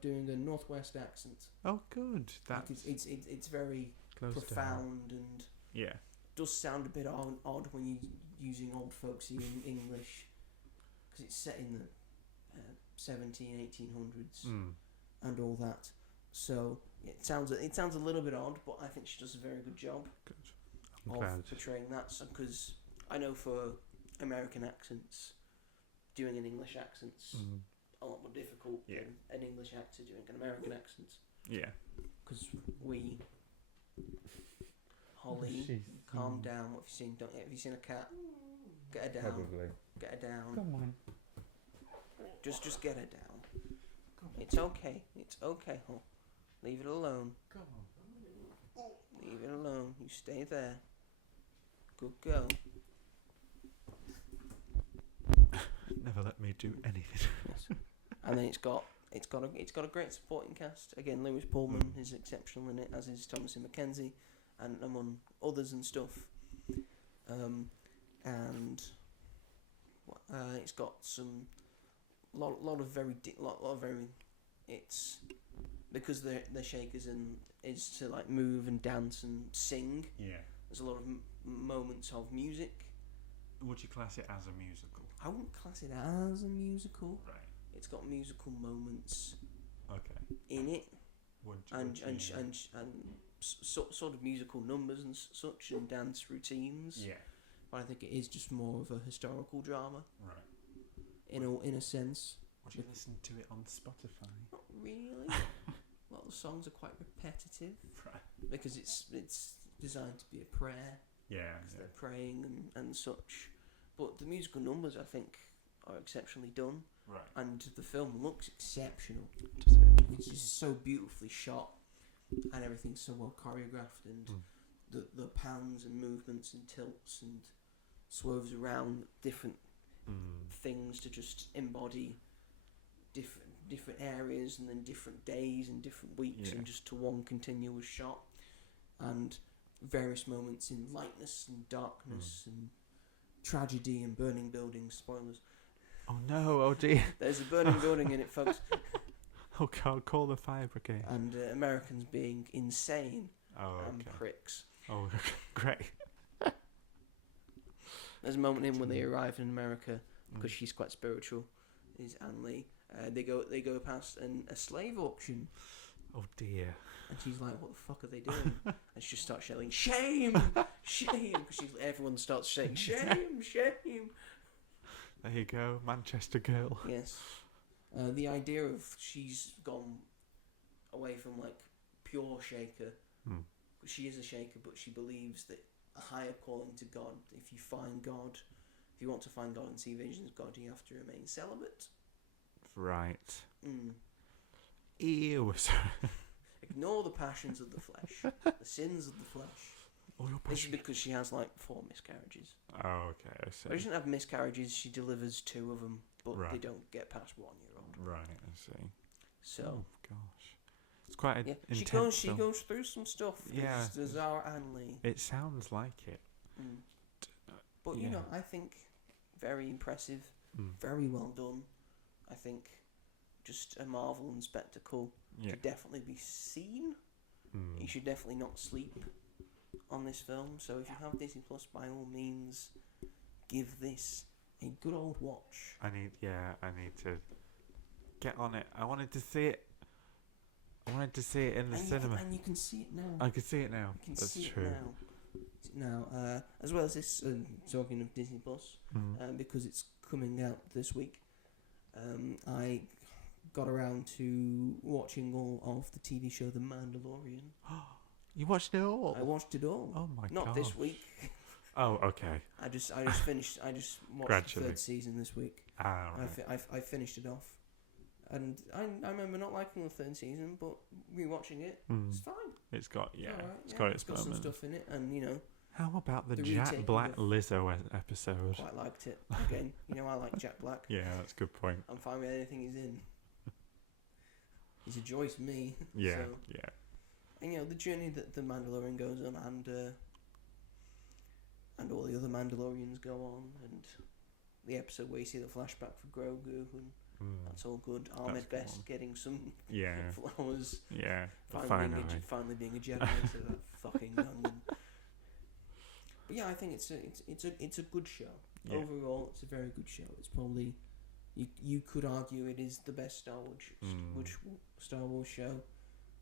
doing a northwest accent. Oh, good. That's It's very close profound and to yeah. does sound a bit odd when you're using old folksy English, because it's set in the 1800s and all that. So it sounds a little bit odd, but I think she does a very good job of portraying that. Because I know for American accents, doing an English accent's a lot more difficult than an English actor doing an American accent. Yeah. Because Holly, calm down. What have you seen? Have you seen a cat? Get her down. Probably. Get her down. Come on. Just get her down. It's okay. It's okay, Hol. Leave it alone. Come on. Leave it alone. You stay there. Good girl. Never let me do anything. Yes. And then it's got a great supporting cast. Again, Lewis Pullman is exceptional in it, as is Thomas Mackenzie, and among others and stuff. And it's got some lot of very it's because they're Shakers and is to like move and dance and sing. Yeah. There's a lot of moments of music. Would you class it as a musical? I wouldn't class it as a musical. Right. It's got musical moments Okay. in it, and you- sort of musical numbers and such, and dance routines. Yeah. But I think it is just more of a historical drama Right. in a sense. Would you listen to it on Spotify? Not really. A lot of the songs are quite repetitive Right. because it's designed to be a prayer. Yeah. Because they're praying and such. But the musical numbers, I think, are exceptionally done. Right. And the film looks exceptional. Does it? It's just so beautifully shot, and everything's so well choreographed, and the pans and movements and tilts and swerves around different things to just embody different areas, and then different days and different weeks, and just to one continuous shot, and various moments in lightness and darkness and tragedy and burning buildings. Spoilers. Oh no! Oh dear! There's a burning building in it, folks. Oh God! Call the fire brigade. And Americans being insane Oh, and okay. pricks. Oh, great. There's a moment in when they arrive in America, because she's quite spiritual, is Anne Lee. They go past a slave auction, Oh dear. and she's like, "What the fuck are they doing?" And she just starts yelling, "Shame, shame!" Because everyone starts saying, "Shame, shame." There you go, Manchester girl. Yes. The idea of she's gone away from like pure Shaker. She is a Shaker, but she believes that a higher calling to God. If you want to find God and see visions of God, you have to remain celibate. Right. Mm. Ew. Ignore the passions of the flesh, the sins of the flesh. Oh, your This is passion. because she has like 4 miscarriages. Oh, okay, I see. Well, she doesn't have miscarriages. She delivers 2 of them, but Right. they don't get past 1 year old. Right, I see. So Oh gosh. It's quite Yeah, intense. she goes through some stuff. Yeah. There's Zara and Lee. It sounds like it. Mm. But you Yeah. know, I think very impressive, Mm. very well done. I think just a marvel and spectacle Yeah. to definitely be seen. Mm. You should definitely not sleep on this film. So if you have Disney Plus, by all means, give this a good old watch. I need to get on it. I wanted to see it. I wanted to see it in the cinema. And you can see it now. I can see it now. You can That's see true. it now. As well as this, talking of Disney Plus, because it's coming out this week, I got around to watching all of the TV show The Mandalorian. You watched it all? I watched it all. Oh my god! Not this week. Oh, okay. I just finished. I just watched Gradually. the third season this week. Ah, right. I finished it off, and I remember not liking the third season, but rewatching it, it's fine. It's got It's all right, it's got its got moments. some stuff in it, and you know, How about the The Jack retaking Black of- Lizzo episode? quite liked it. Again, you know, I like Jack Black. Yeah, that's a good point. I'm fine with anything he's in. He's a joy to me. Yeah, So, yeah. and you know, the journey that the Mandalorian goes on, and all the other Mandalorians go on, and the episode where you see the flashback for Grogu, and that's all good. Ahmed good Best one. getting some Yeah, flowers. yeah. Finally being a Jedi to that fucking youngin. But yeah, I think it's a good show. Yeah. Overall, it's a very good show. It's probably you could argue it is the best Star Wars show.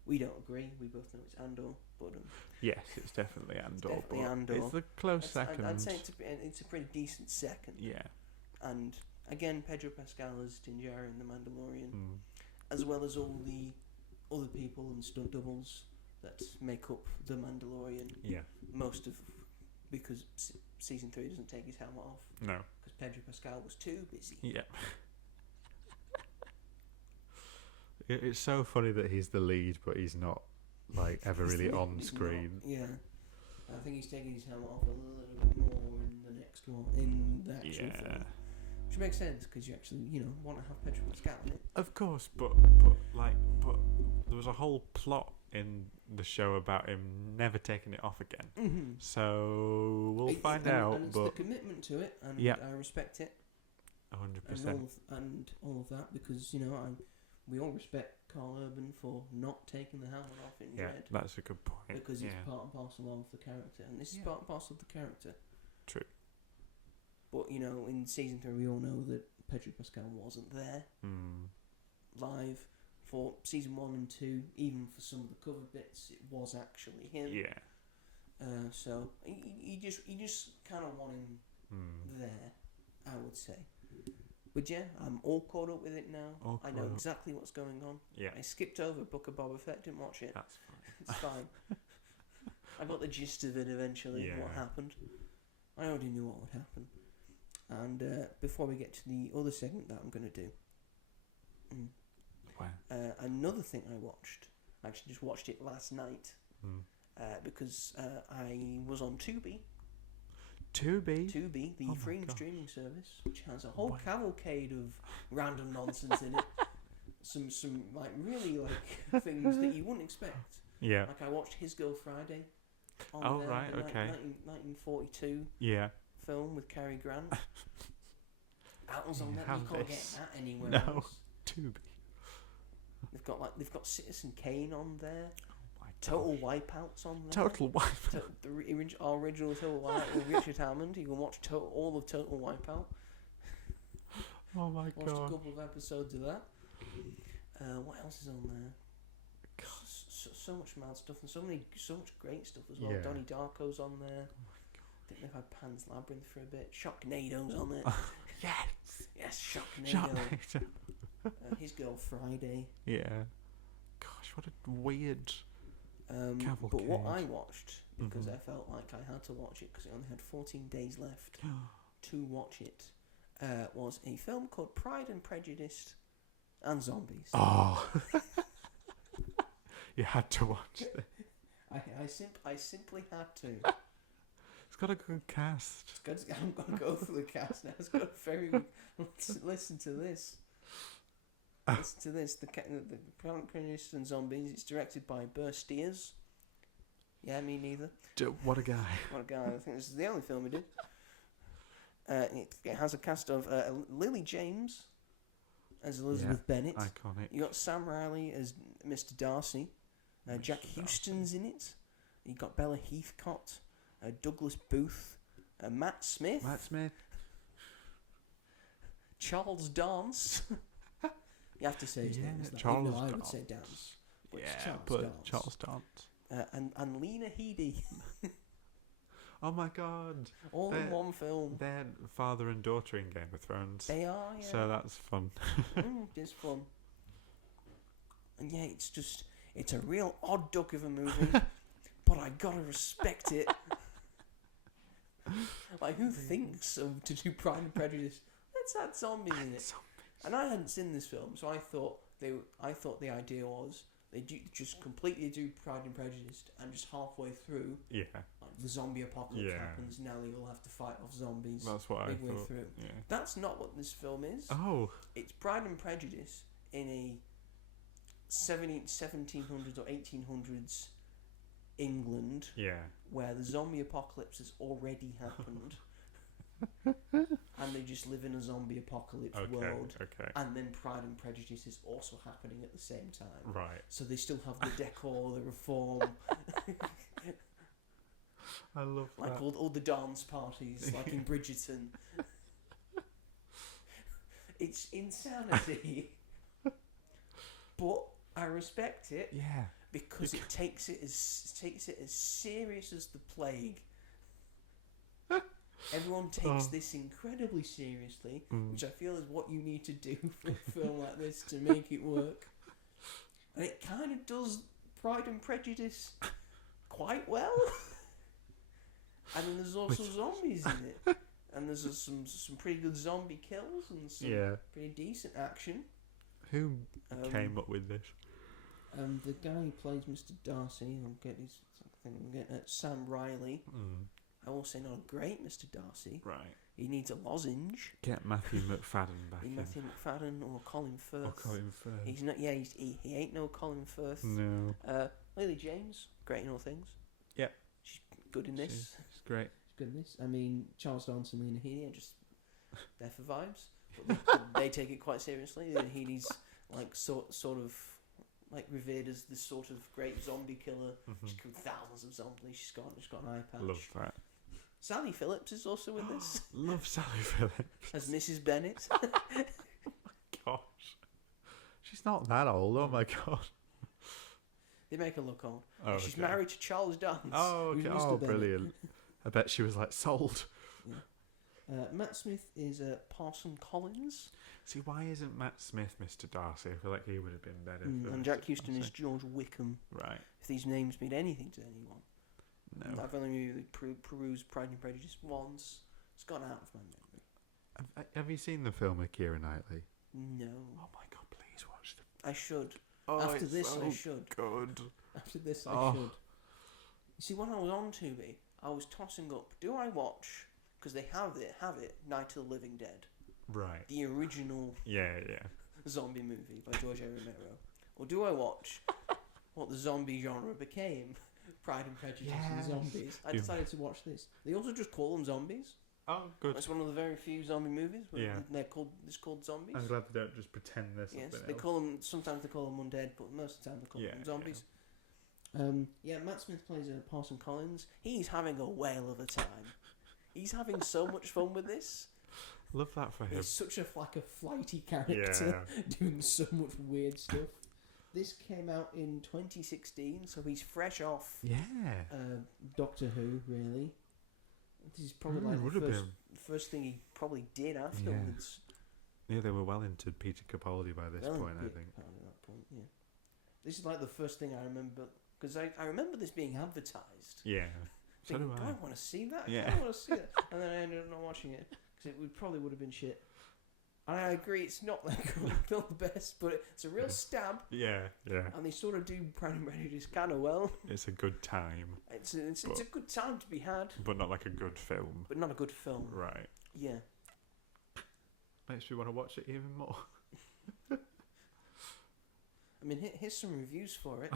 We don't agree. We both know it's Andor, but Yes, it's definitely Andor. definitely but Andor. It's a close second. I'd say it's a pretty decent second. Yeah. And again, Pedro Pascal as Din Djarin, the Mandalorian, Mm. as well as all the other people and stunt doubles that make up the Mandalorian. Yeah. Because season 3 doesn't take his helmet off No. because Pedro Pascal was too busy. Yeah. It's so funny that he's the lead, but he's not like ever really on He's screen. not, yeah, I think he's taking his helmet off a little bit more in the next one, in the actual film. Which makes sense because you actually, want to have Pedro Pascal in it. Of course, but there was a whole plot in the show about him never taking it off again. Mm-hmm. So we'll find out. And it's but the commitment to it, and Yeah. I respect it, 100%. and all of that because we all respect Carl Urban for not taking the helmet off in Yeah, Dread that's a good point. because it's yeah. part and parcel of the character, and this is Yeah. part and parcel of the character. True. But in season 3, we all know that Pedro Pascal wasn't there live for season 1 and 2. Even for some of the cover bits, it was actually him. Yeah. So you just kind of want him there, I would say. But yeah, I'm all caught up with it now. All I know caught up. exactly what's going on. Yeah. I skipped over Book of Boba Fett, didn't watch it. That's fine. It's fine. I got the gist of it eventually, what Yeah. happened. I already knew what would happen. And before we get to the other segment that I'm going to do, Wow. another thing I watched, I actually just watched it last night because I was on Tubi. Tubi, the Oh my free gosh. streaming service, which has a whole Wow. cavalcade of random nonsense in it. Some really things that you wouldn't expect. Yeah. Like I watched His Girl Friday. On Oh, there, right, the okay. 1942 Yeah. film with Cary Grant. That was on You there. have You can't this. get that anywhere No. else. Tubi. They've got Citizen Kane on there. Oh my Total gosh. Wipeout's on there. Total wipe. Our original Total Wipeout with Richard Hammond. You can watch all of Total Wipeout. Oh my Watched a god. couple of episodes of that. What else is on there? So much mad stuff and so much great stuff as well. Yeah. Donnie Darko's on there. I think they've had Pan's Labyrinth for a bit. Shocknado's on there. Yes. Yes, Shocknado. Sharknado. His Girl Friday. Yeah. Gosh, what a weird. But what I watched, because Mhm. I felt like I had to watch it because I only had 14 days left to watch it, was a film called Pride and Prejudice and Zombies. Oh. You had to watch it. I simply had to. It's got a good cast. I'm going to go through the cast now. It's got a very good... Listen to this. Listen to this. The Prejudice and Zombies. It's directed by Burr Steers. Yeah, me neither. What a guy. What a guy. I think this is the only film he did. It has a cast of Lily James as Elizabeth Bennet. Iconic. You got Sam Riley as Mr. Darcy. Jack Houston's in it. You got Bella Heathcote, Douglas Booth, Matt Smith. Charles Dance. You have to say his name. Charles Dance. I would Dance. say Dance. Charles Dance. And Lena Headey. Oh my God! All in one film. They're father and daughter in Game of Thrones. They are, yeah. So that's fun. It's fun. And yeah, it's a real odd duck of a movie, but I gotta respect it. Like, who thinks to do Pride and Prejudice? Let's add zombies in it. And I hadn't seen this film, so I thought the idea was they just completely do Pride and Prejudice, and just halfway through, like the zombie apocalypse happens. Now they all have to fight off zombies. That's what I thought. Way through. Yeah. That's not what this film is. Oh. It's Pride and Prejudice in a 1700s or 1800s England, where the zombie apocalypse has already happened. And they just live in a zombie apocalypse world. And then Pride and Prejudice is also happening at the same time. Right. So they still have the decor, the reform. I love that. Like all the dance parties, like in Bridgerton. It's insanity. But I respect it. Yeah. Because it takes it as serious as the plague. Everyone takes this incredibly seriously, which I feel is what you need to do for a film like this to make it work. And it kind of does Pride and Prejudice quite well. And then there's also zombies in it. And there's some pretty good zombie kills and some pretty decent action. Who came up with this? The guy who plays Mr. Darcy, I'll get his thing. We'll get Sam Riley. I will say not a great Mr. Darcy. Right. He needs a lozenge. Get Matthew McFadden back in. Matthew McFadden or Colin Firth. He's not. Yeah, he ain't no Colin Firth. No. Lily James, great in all things. Yeah. She's good in this. She's great. She's good in this. I mean, Charles Dance and Lena Headey are just there for vibes. But they take it quite seriously. Lena Headey's like sort of like revered as this sort of great zombie killer. She's killed thousands of zombies. She's got an eye patch. Love that. Sally Phillips is also in this. Love Sally Phillips. As Mrs. Bennet. Oh my gosh. She's not that old, oh my god. They make her look old. Oh, she's married to Charles Dance. Oh, okay. Oh, brilliant. I bet she was like sold. Yeah. Matt Smith is Parson Collins. See, why isn't Matt Smith Mr. Darcy? I feel like he would have been better. And Jack Houston is George Wickham. Right. If these names mean anything to anyone. No. I've only really perused Pride and Prejudice once. It's gone out of my memory. Have you seen the film with Keira Knightley? No. Oh my god, please watch the... I should. Oh, After this, I should. Good. After this, I should. You see, when I was on Tubi, I was tossing up, do I watch, because they have it, Night of the Living Dead. Right. The original zombie movie by George A. Romero. Or do I watch what the zombie genre became? Pride and Prejudice and Zombies. I decided to watch this. They also just call them zombies. Oh, good. It's one of the very few zombie movies where it's called zombies. I'm glad they don't just pretend this. Yes, they call them. Sometimes they call them undead, but most of the time they call them zombies. Matt Smith plays Parson Collins. He's having a whale of a time. He's having so much fun with this. Love that for him. He's such a flighty character doing so much weird stuff. This came out in 2016, so he's fresh off. Doctor Who, really. This is probably the first thing he probably did afterwards. Yeah, they were well into Peter Capaldi by this point, I think. At that point, yeah. This is like the first thing I remember, because I remember this being advertised. Yeah. Thinking, do I want to see that? I want to see that. And then I ended up not watching it, because it probably would have been shit. And I agree, it's not that good, not the best, but it's a real stab. Yeah. And they sort of do Pride and Prejudice kind of well. It's a good time. It's a good time to be had. But not like a good film. But not a good film. Right. Yeah. Makes me want to watch it even more. I mean, here's some reviews for it.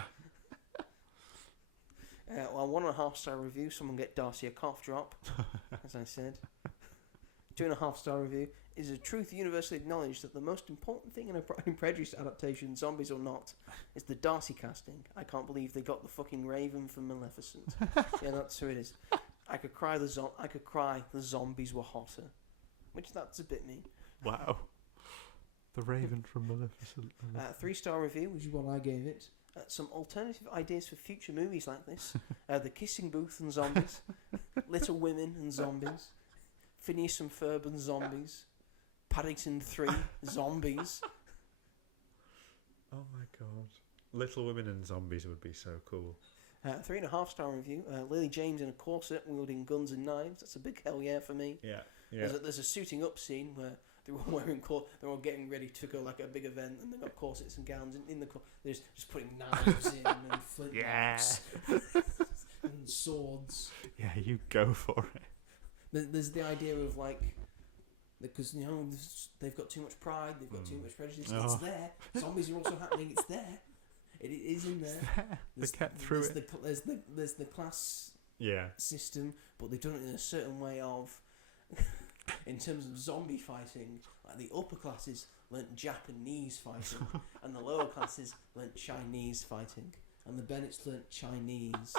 Well, 1.5-star review. Someone get Darcy a cough drop, as I said. 2.5-star review. Is the truth universally acknowledged that the most important thing in Prejudice adaptation, zombies or not, is the Darcy casting? I can't believe they got the fucking Raven from Maleficent. Yeah, that's who it is. I could cry the zombies were hotter, which that's a bit mean. Wow. The Raven from Maleficent. 3-star review, which is what I gave it. Some alternative ideas for future movies like this. The Kissing Booth and Zombies. Little Women and Zombies. Phineas and Ferb and Zombies. Paddington 3 Zombies. Oh my god. Little Women and Zombies would be so cool. 3.5-star review. Lily James in a corset wielding guns and knives. That's a big hell yeah for me. Yeah. There's a suiting up scene where they're all wearing they're all getting ready to go like a big event, and they've got corsets and gowns in the they're just putting knives in and flintlocks and swords. Yeah, you go for it. There's the idea of like, because they've got too much pride, they've got too much prejudice. It's there. Zombies are also happening. It's there. It is in there. They kept through it. There's the class system, but they've done it in a certain way of. In terms of zombie fighting, like the upper classes learnt Japanese fighting, and the lower classes learnt Chinese fighting, and the Bennets learnt Chinese.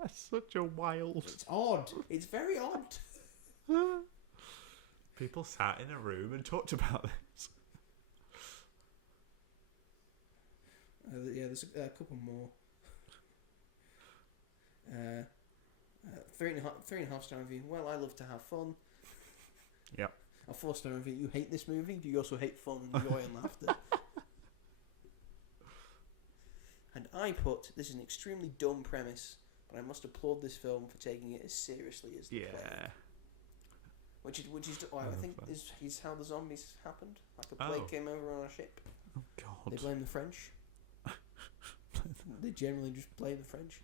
That's such a wild. It's odd. It's very odd. People sat in a room and talked about this. There's a couple more. 3.5-star review. Well, I love to have fun. Yep. A 4-star review. You hate this movie? Do you also hate fun and joy and laughter? And I put, this is an extremely dumb premise, but I must applaud this film for taking it as seriously as the plague. Which is I think is how the zombies happened. Like a plague came over on a ship. Oh god. They blame the French. They generally just blame the French.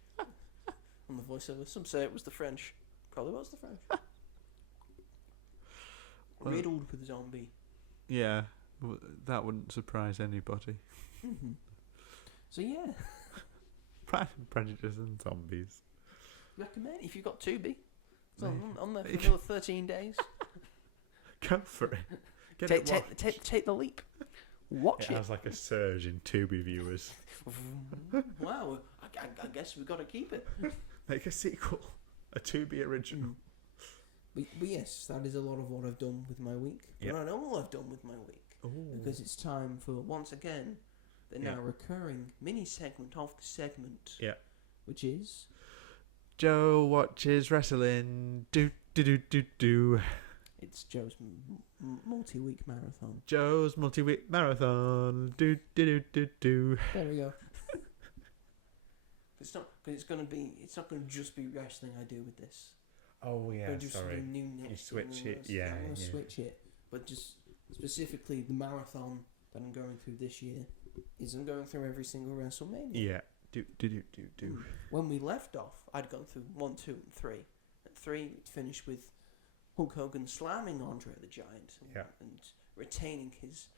On the voiceover. Some say it was the French. Probably was the French. Riddled with zombie. Yeah, that wouldn't surprise anybody. Mm-hmm. So yeah. Pride and Prejudice and Zombies. Recommend if you've got Tubi. It's on there for another 13 days. Go for it. Take the leap. Watch it. It has like a surge in Tubi viewers. Wow, I guess we've got to keep it. Make a sequel. A Tubi original. But yes, that is a lot of what I've done with my week. But I know what I've done with my week. Ooh. Because it's time for, once again, the now recurring mini segment of the segment. Yeah. Which is... Joe watches wrestling. Do. It's Joe's multi-week marathon. Joe's multi-week marathon. Do. There we go. It's not going to just be wrestling I do with this. Oh yeah, I'm going to do sorry. something new next. You switch it, yeah. I'm going to switch it, but just specifically the marathon that I'm going through this year is I'm going through every single WrestleMania. Yeah. Do. When we left off, I'd gone through 1, 2, and 3. At 3, it finished with Hulk Hogan slamming Andre the Giant and retaining his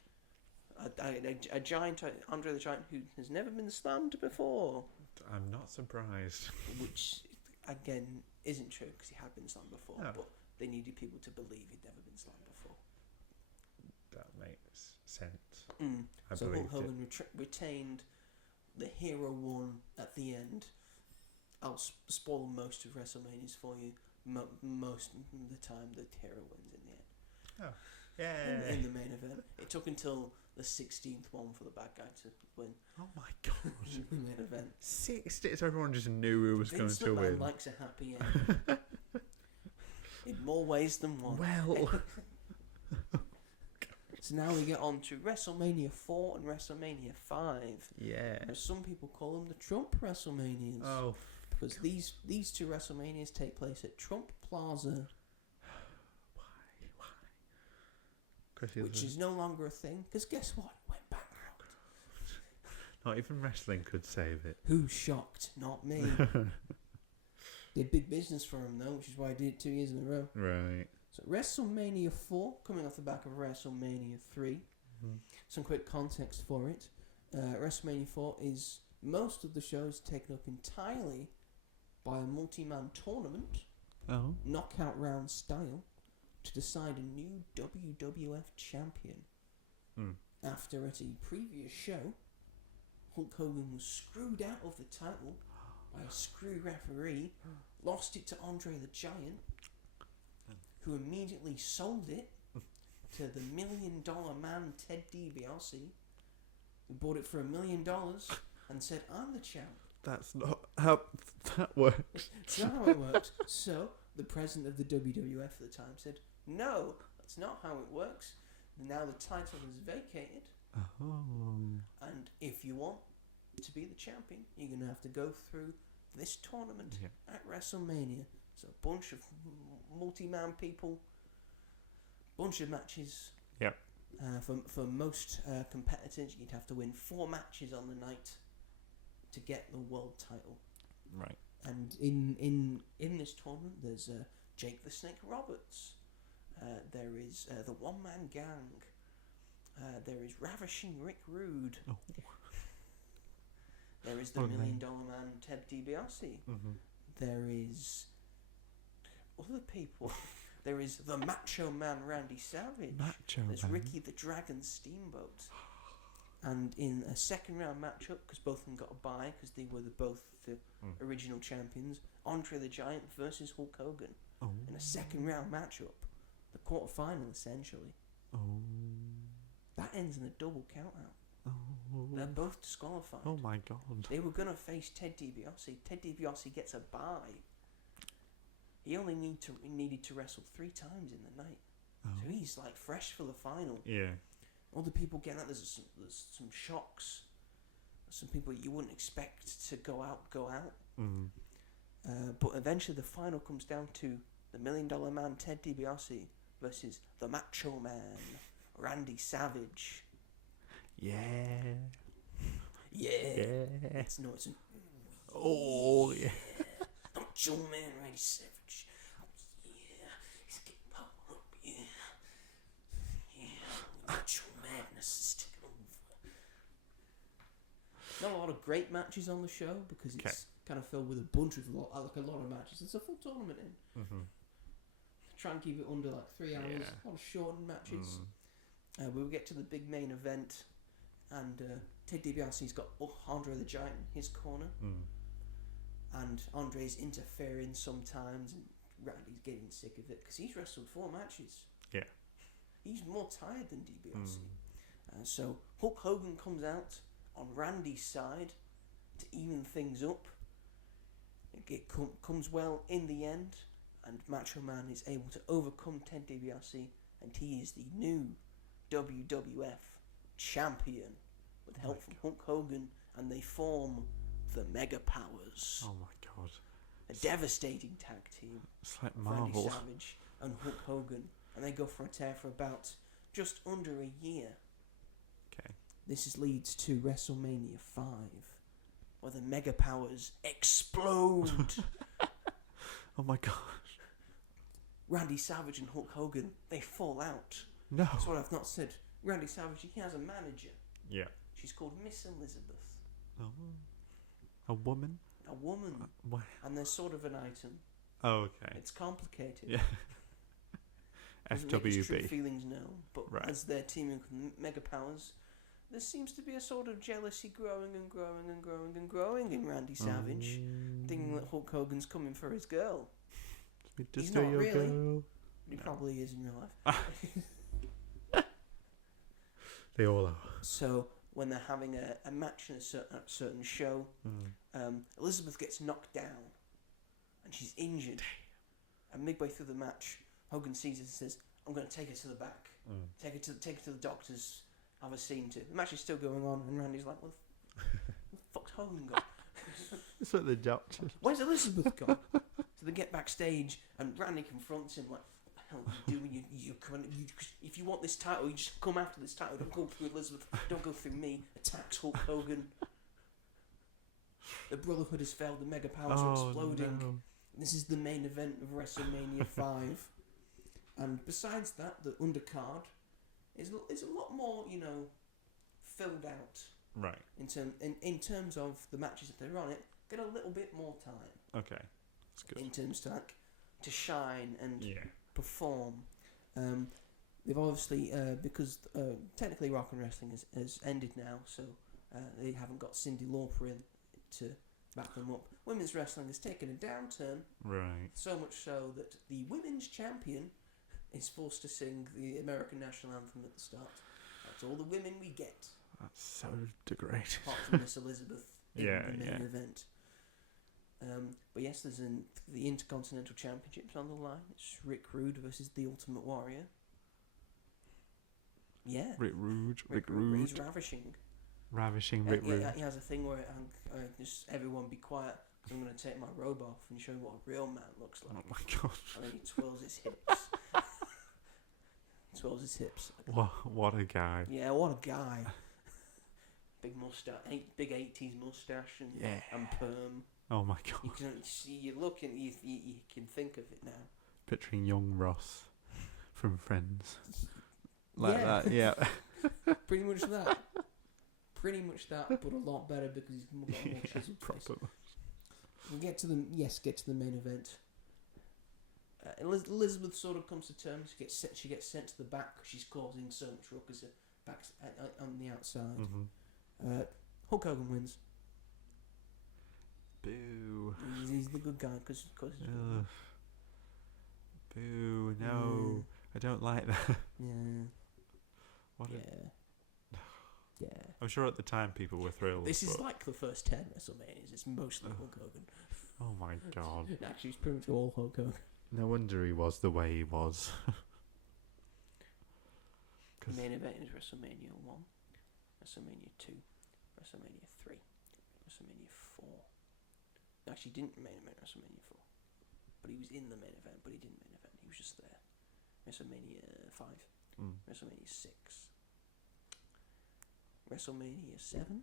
a giant Andre the Giant who has never been slammed before. I'm not surprised. Which again isn't true because he had been slammed before, No. but they needed people to believe he'd never been slammed before. That makes sense. So Hulk Hogan retained. The hero won at the end. I'll spoil most of WrestleManias for you. Most of the time, the hero wins in the end. Oh, yeah. In the main event, it took until the 16th one for the bad guy to win. Oh my god! The main event. 60. So everyone just knew who was going to win. Likes a happy end. In more ways than one. Well. So now we get on to WrestleMania 4 and WrestleMania 5. Yeah. As some people call them the Trump WrestleManias. Oh. Because these two WrestleManias take place at Trump Plaza. Why? Which is no longer a thing. Because guess what? It went bankrupt. Not even wrestling could save it. Who's shocked? Not me. Did big business for him though, which is why I did it 2 years in a row. Right. So WrestleMania 4, coming off the back of WrestleMania 3. Some quick context for it. WrestleMania 4 is most of the shows taken up entirely by a multi-man tournament, knockout round style, to decide a new WWF champion. After at a previous show, Hulk Hogan was screwed out of the title by a screw referee, lost it to Andre the Giant, who immediately sold it to the $1 million man Ted DiBiase, who bought it for $1 million and said, "I'm the champ." That's not how that works. It's not how it works. So the president of the WWF at the time said, "No, that's not how it works. Now the title is vacated, and if you want to be the champion, you're going to have to go through this tournament at WrestleMania." So a bunch of multi-man people, bunch of matches. Yep. For most competitors, you'd have to win 4 matches on the night to get the world title. Right. And in this tournament, there's Jake the Snake Roberts. There is the One Man Gang. There is Ravishing Rick Rude. Oh. There is the $1 Million Man Ted DiBiase. There is other people. There is the Macho Man Randy Savage. There's Ricky the Dragon Steamboat. And in a second round matchup, because both of them got a bye, because they were both the original champions, Andre the Giant versus Hulk Hogan. In a second round matchup. The quarterfinal, essentially. That ends in a double countout. They're both disqualified. Oh my god. They were going to face Ted DiBiase. Ted DiBiase gets a bye. He only needed to wrestle 3 times in the night. So he's like fresh for the final. Yeah. All the people getting out, there's some shocks. Some people you wouldn't expect to go out. But eventually the final comes down to the $1 Million Man Ted DiBiase versus the Macho Man Randy Savage. Yeah. It's an yeah. Macho Man Randy Savage. He's getting powered up. Macho Madness is taking over. Not a lot of great matches on the show because it's kind of filled with a bunch of a lot of matches. It's a full tournament in. Try and keep it under 3 hours. A lot of shortened matches. We'll get to the big main event, and Ted DiBiase's got Andre the Giant in his corner, and Andre's interfering sometimes, and Randy's getting sick of it because he's wrestled 4 matches. Yeah, he's more tired than DiBiase. So Hulk Hogan comes out on Randy's side to even things up. It comes well in the end, and Macho Man is able to overcome Ted DiBiase, and he is the new WWF champion with help from Hulk Hogan, and they form the Mega Powers. Oh my god. A devastating tag team. It's like Marvel. Randy Savage and Hulk Hogan, and they go for a tear for about just under a year. Okay. This leads to WrestleMania 5, where the Mega Powers explode. Oh my gosh. Randy Savage and Hulk Hogan, they fall out. No. That's what I've not said. Randy Savage, he has a manager. Yeah. She's called Miss Elizabeth. Oh. A woman? A woman. What? And they're sort of an item. Oh, okay. It's complicated. Yeah. Doesn't make his true FWB. feelings known, but Right. as they're teaming with Mega Powers, there seems to be a sort of jealousy growing in Randy Savage, thinking that Hulk Hogan's coming for his girl. He's not really. Girl. But he probably is in real life. They all are. So when they're having a match in a certain show, Elizabeth gets knocked down and she's injured. And midway through the match, Hogan sees it and says, "I'm going to take her to the back. Take her to the doctors. Have a scene to." The match is still going on, and Randy's like, "Where the fuck's Hogan gone?" It's like the doctor. "Where's Elizabeth gone?" So they get backstage, and Randy confronts him like, "What the hell are you doing? If you want this title, you just come after this title. Don't go through Elizabeth. Don't go through me." Attacks Hulk Hogan. The Brotherhood has failed. The Mega Powers are exploding. No. This is the main event of WrestleMania 5. And besides that, the undercard is a lot more, filled out Right. in terms of the matches that they're on. It get a little bit more time. Okay. That's good. In terms to shine and Yeah. perform. They've obviously because technically Rock and Wrestling has ended now, so they haven't got Cyndi Lauper in to back them up. Women's wrestling has taken a downturn. Right. So much so that the women's champion is forced to sing the American national anthem at the start. That's all the women we get. That's so degrading. Apart from Miss Elizabeth in Yeah, the main yeah. event. But yes, there's the Intercontinental Championships on the line. It's Rick Rude versus the Ultimate Warrior. Yeah. Rick Rude. He's ravishing. Ravishing Rick Rude. He has a thing where just everyone be quiet. I'm going to take my robe off and show you what a real man looks like. Oh my god. And then he twirls his hips. What a guy. Yeah, what a guy. Big mustache, big 80s mustache and perm. Oh my god. You can see, you look and you can think of it now. Picturing young Ross from Friends. Like that, yeah. Pretty much that. But a lot better because he's got a more chiseled face. We'll get to the main event. Elizabeth sort of comes to terms. She gets sent to the back because she's causing so much ruckus back on the outside. Mm-hmm. Hulk Hogan wins. Boo. He's the good guy because boo. No, I don't like that. Yeah. What? Yeah. I'm sure at the time people were thrilled. This is like the first 10 WrestleManias. It's mostly Hulk Hogan. Oh my god. Actually, it's pretty much all Hulk Hogan. No wonder he was the way he was. The main event is WrestleMania 1, WrestleMania 2, WrestleMania 3, WrestleMania 4. No, actually, he didn't main event WrestleMania 4. But he was in the main event, but he didn't main event. He was just there. WrestleMania 5, WrestleMania 6, WrestleMania 7,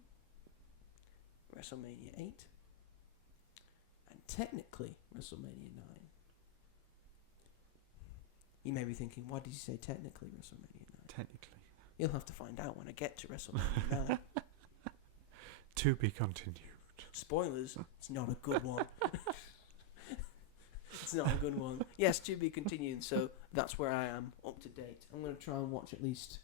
WrestleMania 8, and technically WrestleMania 9. You may be thinking, why did you say technically WrestleMania 9? Technically. You'll have to find out when I get to WrestleMania 9. To be continued. Spoilers, it's not a good one. It's not a good one. Yes, to be continued, so that's where I am, up to date. I'm going to try and watch at least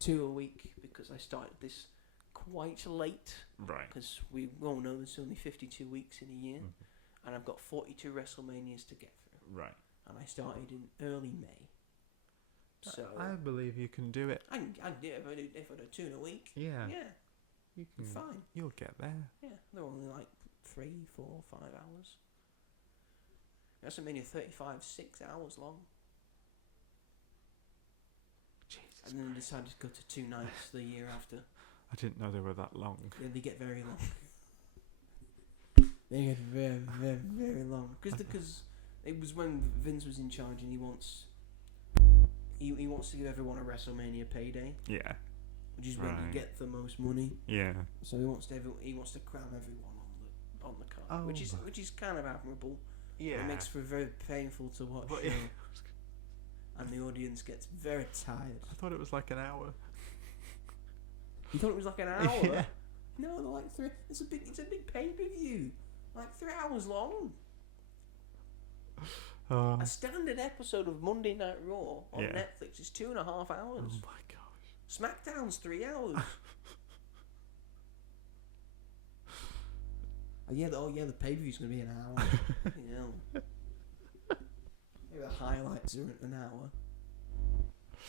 2 a week because I started this quite late. Right. Because we all know there's only 52 weeks in a year, and I've got 42 WrestleManias to get through. Right. And I started in early May. So I believe you can do it. I can do it if I do 2 in a week. Yeah. Yeah. You can. Fine. You'll get there. Yeah. They're only like 3, 4, 5 hours. WrestleMania 35, 6 hours long. Jesus. And then I decided to go to 2 nights the year after. I didn't know they were that long. Yeah, they get very long. They get very, very, very long. Because it was when Vince was in charge, and he wants to give everyone a WrestleMania payday. Yeah. Which is when you get the most money. Yeah. So he wants to cram everyone on the card, which is kind of admirable. Yeah. It makes for very painful to watch. But, and the audience gets very tired. I thought it was like an hour. You thought it was like an hour? Yeah. No, they're like 3. It's a big pay-per-view. Like 3 hours long. A standard episode of Monday Night Raw on Netflix is 2.5 hours. Oh my gosh. SmackDown's 3 hours. The pay-per-view's going to be an hour. Maybe the highlights are an hour.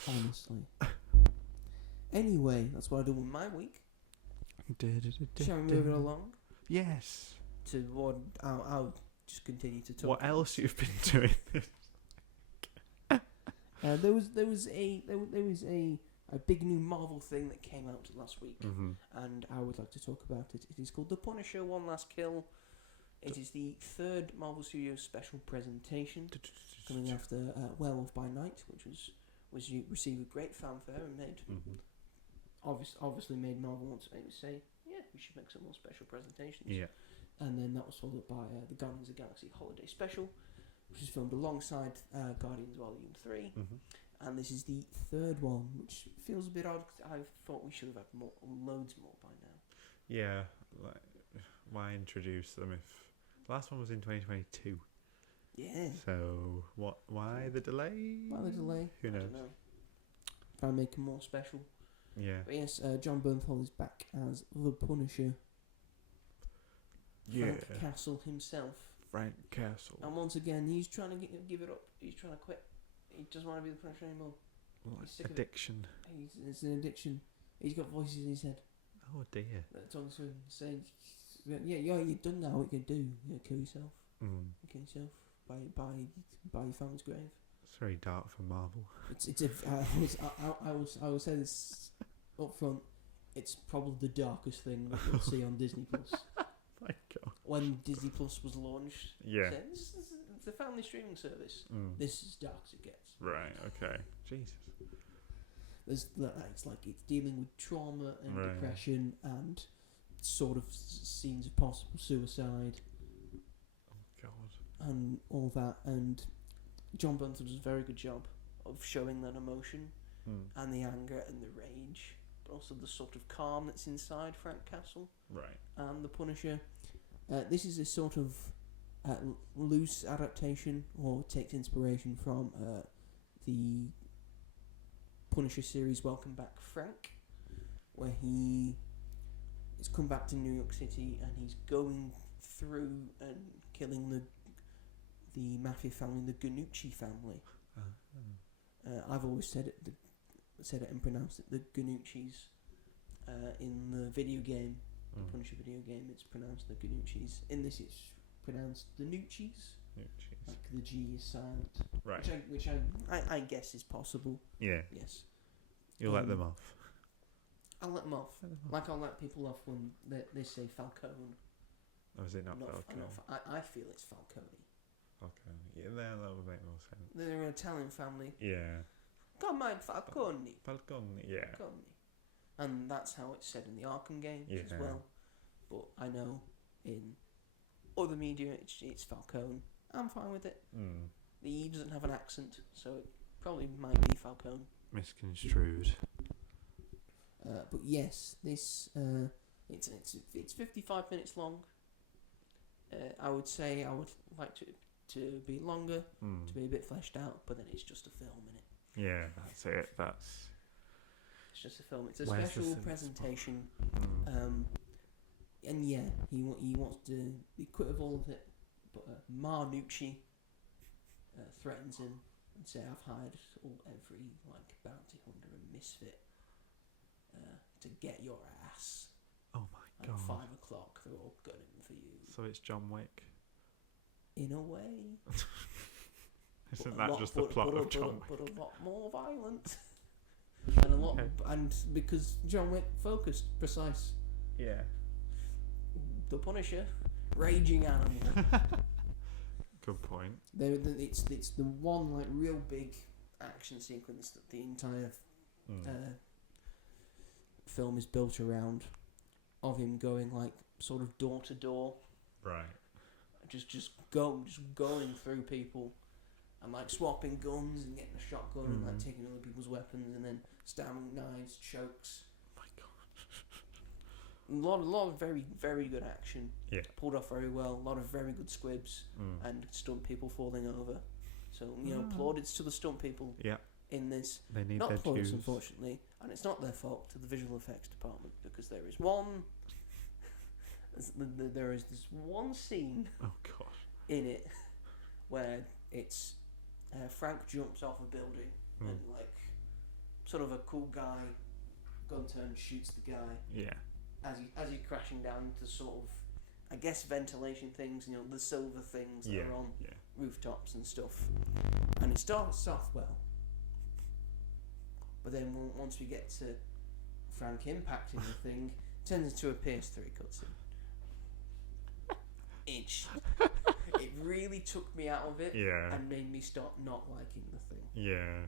Honestly. Anyway, that's what I do with my week. Shall we move it along? Yes. To what I'll just continue to talk. What else you've been doing? There was a big new Marvel thing that came out last week, and I would like to talk about it. It is called The Punisher: One Last Kill. It is the 3rd Marvel Studios Special Presentation, coming after Werewolf by Night, which was received with great fanfare and made obviously made Marvel want to say, yeah, we should make some more special presentations. Yeah. And then that was followed by the Guardians of the Galaxy Holiday Special, which was filmed alongside Guardians Volume 3. and this is the third one, which feels a bit odd. 'Cause I thought we should have had loads more by now. Yeah, like, why introduce them if the last one was in 2022? Yeah. So what? Why the delay? Why the delay? Who knows? I don't know. Try and make them more special. Yeah. But yes, John Bernthal is back as the Punisher. Frank Castle himself. Frank Castle. And once again, he's trying to give it up. He's trying to quit. He doesn't want to be the Punisher anymore. He's sick Addiction. of it. It's an addiction. He's got voices in his head Oh dear. that talk to him, saying, "Yeah, you're done now. What you can do? Kill yourself. Kill yourself by your family's grave." It's very dark for Marvel. I will say this up front. It's probably the darkest thing that you'll see on Disney Plus. My God. When Disney Plus was launched, Yeah. It's a family streaming service. This is as dark as it gets. Right. Okay. Jesus. It's dealing with trauma and depression and sort of scenes of possible suicide. Oh God. And all that, and John Bernthal does a very good job of showing that emotion and the anger and the rage, but also the sort of calm that's inside Frank Castle Right. and the Punisher. This is a sort of loose adaptation, or takes inspiration from the Punisher series Welcome Back Frank, where he has come back to New York City and he's going through and killing the mafia family, the Ganucci family. I've always said it and pronounced it the Ganuccis. In the video game, the Punisher video game, it's pronounced the Ganuccis. In this, it's pronounced the Nuccis. Like the G is silent. Right. Which I guess is possible. Yeah. Yes. You'll let them off. I'll let them off. Like I'll let people off when they say Falcone. Or is it not Falcone? I feel it's Falcone. Falcone. Yeah, that would make more sense. They're an Italian family. Yeah. Come on, Falcone. Falcone. Yeah. Falcone. And that's how it's said in the Arkham games as well. But I know in other media it's Falcone. I'm fine with it. The E doesn't have an accent, so it probably might be Falcone. Misconstrued. But yes, this it's 55 minutes long. I would say I would like to be longer, to be a bit fleshed out, but then it's just a film, innit? Yeah, that's it. It's just a film. It's a special presentation. And yeah, he wants to be quit of all of it, but Marnucci threatens him and say, "I've hired every bounty hunter and misfit to get your ass." Oh my God. At 5 o'clock, they're all gunning for you. So it's John Wick. In a way. Isn't that just the plot of John Wick? But a lot more violent. And a lot, and because John Wick focused, precise. Yeah. The Punisher, raging animal. Good point. It's the one real big action sequence that the entire film is built around, of him going sort of door to door. Right. Just going through people. And swapping guns and getting a shotgun and taking other people's weapons and then stabbing knives, chokes. Oh my God. A lot of very, very good action. Yeah. Pulled off very well. A lot of very good squibs and stunt people falling over. So, plaudits to the stunt people in this. They need not their plaudits, dues. Unfortunately. And it's not their fault, to the visual effects department, because there is one... there is this one scene in it where it's... Frank jumps off a building and sort of a cool guy gun turn shoots the guy. Yeah. As he's crashing down to sort of, I guess, ventilation things, the silver things that are on rooftops and stuff. And it starts off well. But then once we get to Frank impacting the thing, it turns into a PS3 cutscene. It really took me out of it and made me start not liking the thing. Yeah.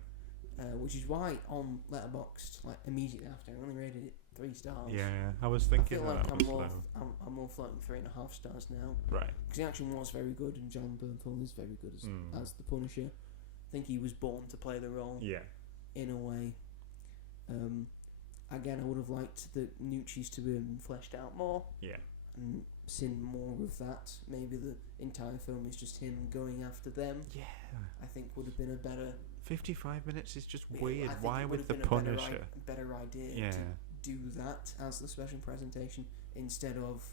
Which is why on Letterboxd, immediately after, I only rated it 3 stars. Yeah, I was thinking I feel that I'm more floating 3.5 stars now. Right. Because the action was very good and John Bernthal is very good as the Punisher. I think he was born to play the role. Yeah. in a way. Again, I would have liked the Nucci's to be fleshed out more. Yeah. And seen more of that. Maybe the entire film is just him going after them. Yeah. I think would have been a better. 55 minutes is just I weird. think Why it would with have the been Punisher? a better idea Yeah. to do that as the special presentation instead of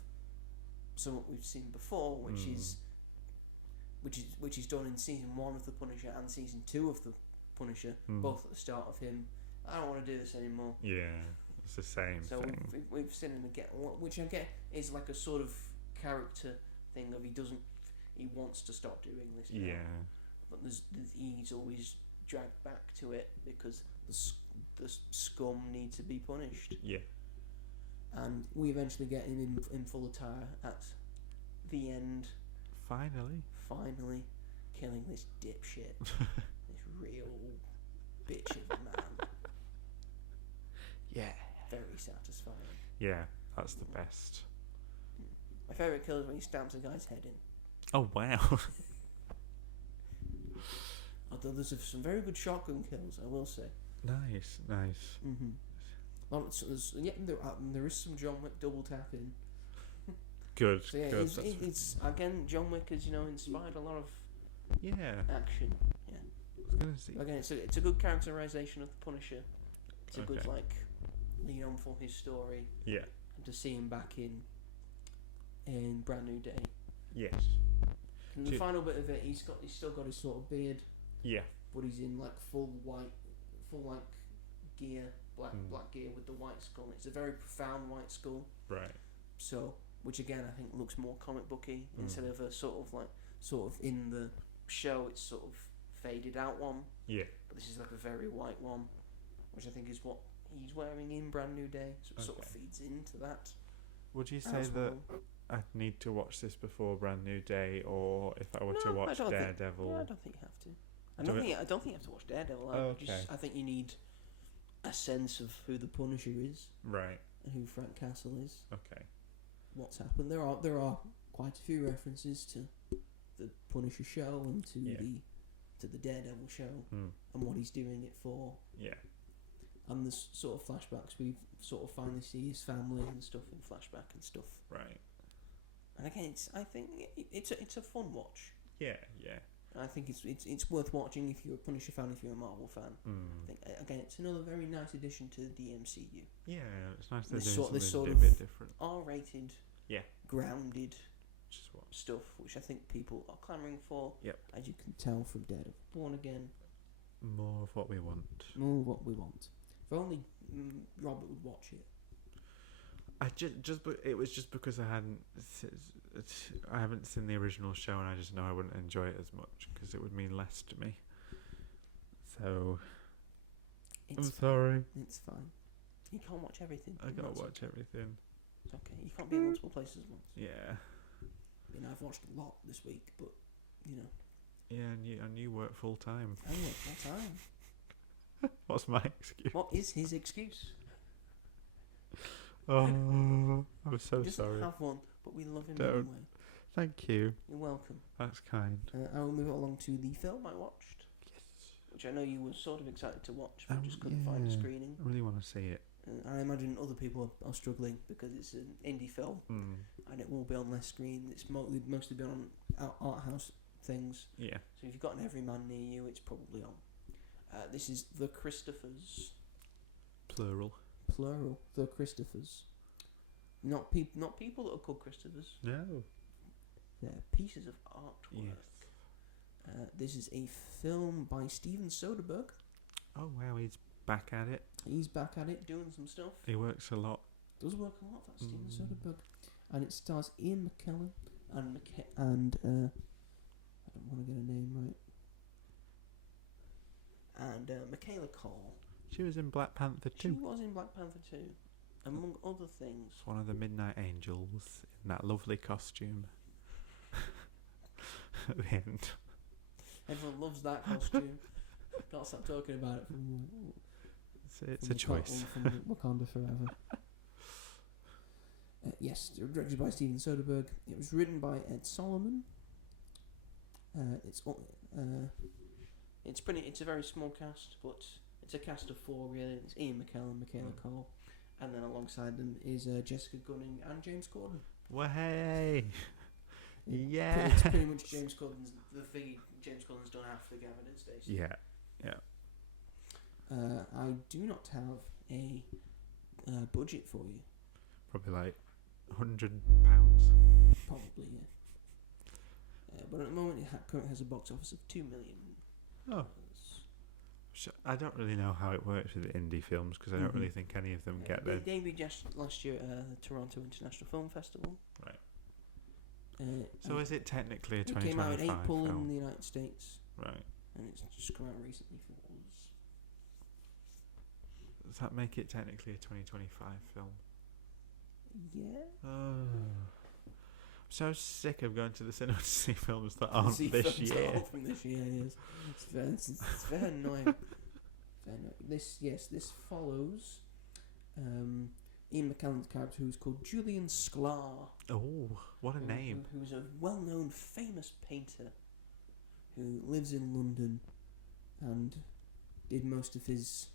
something we've seen before, which is done in season 1 of the Punisher and season 2 of the Punisher, both at the start of him. I don't want to do this anymore. Yeah, it's the same so thing. we've seen him again, which I get is like a sort of character thing of he wants to stop doing this now. Yeah. But he's always dragged back to it because the scum need to be punished. Yeah. And we eventually get him in full attire at the end. Finally killing this dipshit. This real bitch of a man. Yeah. Very satisfying. Yeah, that's the best. My favourite kill is when he stamps a guy's head in. Oh, wow. Although there's some very good shotgun kills, I will say. Nice. Mm-hmm. There is some John Wick double tapping. Good. So yeah, good. it's again, John Wick has inspired a lot of action. Yeah. I was gonna see. Again, it's a good characterization of the Punisher. It's a good lean on for his story. Yeah. And to see him back in Brand New Day. Yes. And the final bit of it, he's still got his sort of beard. Yeah. But he's in like full gear, black gear with the white skull. It's a very profound white skull. Right. So, which again I think looks more comic booky instead of a sort of in the show it's sort of faded out one. Yeah. But this is like a very white one, which I think is what he's wearing in Brand New Day. So it sort of feeds into that. Would you say that I'd need to watch this before Brand New Day, or if I were to watch Daredevil? I don't think you have to. I don't think you have to watch Daredevil. I think you need a sense of who the Punisher is, right, and who Frank Castle is. Okay. What's happened? There are quite a few references to the Punisher show and to the Daredevil show and what he's doing it for. Yeah. And there's sort of flashbacks. We sort of finally see his family and stuff in flashback and stuff. Right. And again, I think it's a fun watch. Yeah. I think it's worth watching if you're a Punisher fan, if you're a Marvel fan. I think again, it's another very nice addition to the MCU. Yeah, it's nice to do this something sort a of bit different. R-rated, grounded stuff, which I think people are clamouring for. Yep. As you can tell from Daredevil Born Again. More of what we want. More of what we want. If only Robert would watch it. It was just because I haven't seen the original show, and I just know I wouldn't enjoy it as much because it would mean less to me. So I'm sorry. It's fine. You can't watch everything. I gotta watch everything. It's okay. You can't be in multiple places at once. Yeah. I mean, I've watched a lot this week, but Yeah, and you work full time. I work full time. What's my excuse? What is his excuse? Oh, I'm so he sorry. Doesn't have one, but we love him Don't. anyway. Thank you. You're welcome. That's kind. I will move along to the film I watched. Yes. Which I know you were sort of excited to watch, but just couldn't find a screening. I really want to see it. I imagine other people are struggling because it's an indie film and it will be on less screen. It's mostly been on art house things. Yeah. So if you've got an Everyman near you, it's probably on. This is The Christophers. Plural. The Christophers. Not people that are called Christophers. No. They're pieces of artwork. Yes. This is a film by Steven Soderbergh. Oh wow, he's back at it. He's back at it, doing some stuff. He works a lot. Does work a lot, that Steven Soderbergh. And it stars Ian McKellen and I don't want to get a name right. And Michaela Cole. She was in Black Panther 2. She was in Black Panther 2, among other things. It's one of the Midnight Angels in that lovely costume. At the end. Everyone loves that costume. Can't stop talking about it. It's a choice. From Wakanda Forever. Yes, directed by Steven Soderbergh. It was written by Ed Solomon. It's a very small cast, but It's a cast of 4 really. It's Ian McKellen, Michaela Cole, and then alongside them is Jessica Gunning and James Corden. Way, yeah. It's pretty much James Corden's the thing. James Corden's done after Gavin and Stacey. Yeah. I do not have a budget for you. Probably like £100. Probably, yeah. But at the moment, it currently has a box office of $2 million. Oh. I don't really know how it works with indie films because I don't really think any of them get there. They debuted just last year at the Toronto International Film Festival. Right. So is it technically a 2025 film? It came out in April film? in the United States. Right. And it's just come out recently for us. Does that make it technically a 2025 film? Yeah. I'm so sick of going to the cinema to see films that aren't this year. That aren't from this year, yes. It's very annoying. This follows Ian McKellen's character, who's called Julian Sklar. Oh, what a name! Who's a well-known, famous painter who lives in London and did most of his.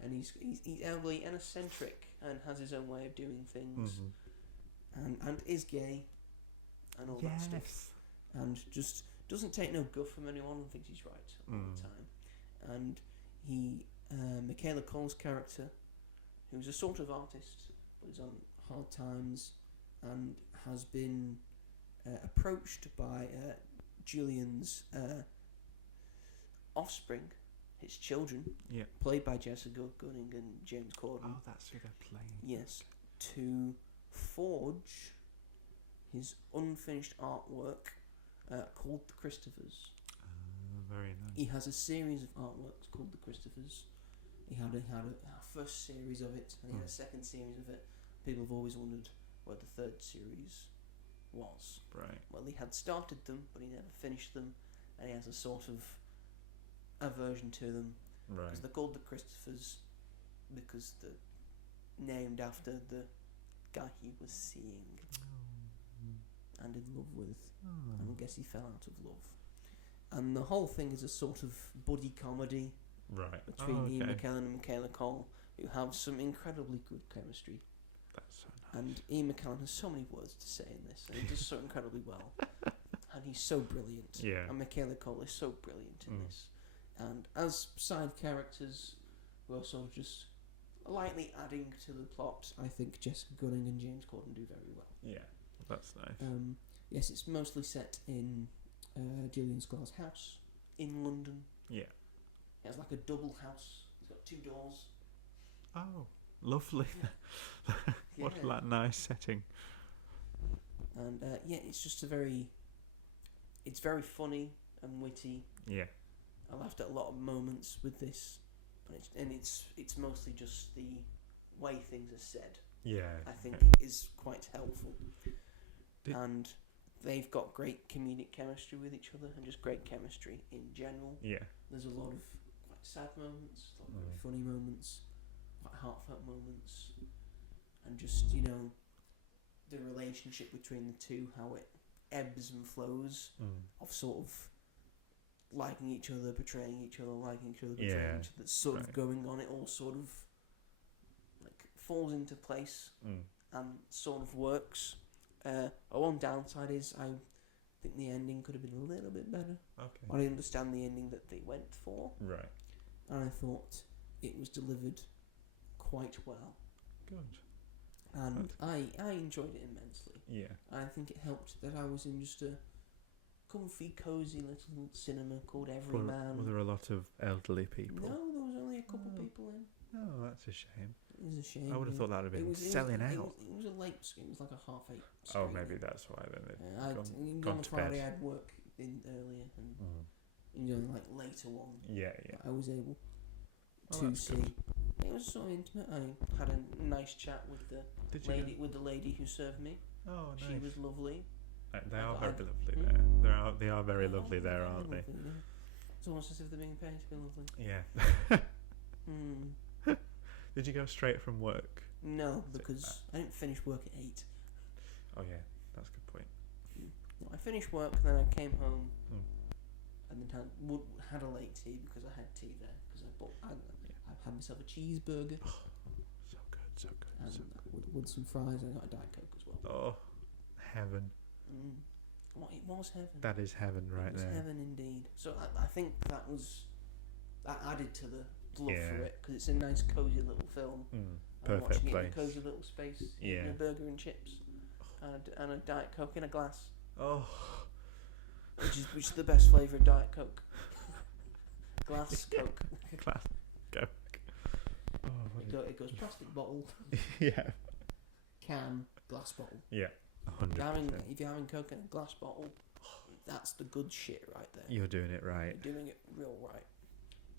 And he's elderly and eccentric and has his own way of doing things, and is gay, and all that stuff, and just doesn't take no guff from anyone and thinks he's right all the time. And he, Michaela Cole's character, who's a sort of artist but is on hard times, and has been approached by Julian's offspring. His children, played by Jessica Gunning and James Corden. Oh, that's who they're playing. Yes, to forge his unfinished artwork called The Christophers. Very nice. He has a series of artworks called The Christophers. He had a first series of it, and he had a second series of it. People have always wondered where the third series was. Right. Well, he had started them, but he never finished them, and he has a sort of aversion to them, because they're called the Christophers because they're named after the guy he was seeing and in love with, and I guess he fell out of love. And the whole thing is a sort of buddy comedy between Ian McKellen and Michaela Cole, who have some incredibly good chemistry. That's so nice. And Ian McKellen has so many words to say in this, and he does so incredibly well. And he's so brilliant. Yeah. And Michaela Cole is so brilliant in this. And as side characters who are sort of just lightly adding to the plot, I think Jessica Gunning and James Corden do very well. Yeah, that's nice. Yes, it's mostly set in Julian Sklar's house in London. Yeah. It has like a double house. It's got 2 doors. Oh, lovely. What a nice setting. And it's just it's very funny and witty. Yeah. I laughed at a lot of moments with this, and it's mostly just the way things are said. Yeah, I think is quite helpful, and they've got great comedic chemistry with each other, and just great chemistry in general. Yeah, there's a lot of quite sad moments, a lot of very funny moments, quite heartfelt moments, and just the relationship between the two, how it ebbs and flows of sort of liking each other, betraying each other, liking each other, betraying each other. That's sort of going on. It all sort of like falls into place and sort of works. One downside is I think the ending could have been a little bit better. Okay. I understand the ending that they went for. Right. And I thought it was delivered quite well. Good. And I enjoyed it immensely. Yeah. I think it helped that I was in just a comfy, cosy little cinema called Everyman. Were there a lot of elderly people? No, there was only a couple people in. Oh, that's a shame. It was a shame. I would have thought that would have been selling out. It was a late screen. It was like a 8:30 screen. Oh, maybe that's why then they've gone on to Friday bed. I had work in earlier and like later on. Yeah. I was able to see. Good. It was so intimate. I had a nice chat with the lady who served me. Oh, nice. She was lovely. They are very lovely there. They are very lovely there, aren't they? Lovely, yeah. It's almost as if they're being paid to be lovely. Yeah. Did you go straight from work? No, because I didn't finish work at 8. Oh yeah, that's a good point. No, I finished work and then I came home and then had a late tea because I had tea there because I myself a cheeseburger. So good, so good. And So good. with some fries. I got a Diet Coke as well. Oh, heaven. What, it was heaven. That is heaven right It was there. heaven indeed. So I think that added to the love Yeah. for it, because it's a nice cozy little film. Perfect watching place. it in a cozy little space, Yeah. eating a burger and chips, and a Diet Coke in a glass, Oh. which is the best flavour of Diet Coke. Glass Coke. Class. Coke. Oh, what It goes plastic bottle, yeah. can, glass bottle. Yeah. 100%. If you're having Coke in a glass bottle, that's the good shit right there. You're doing it right. You're doing it real right.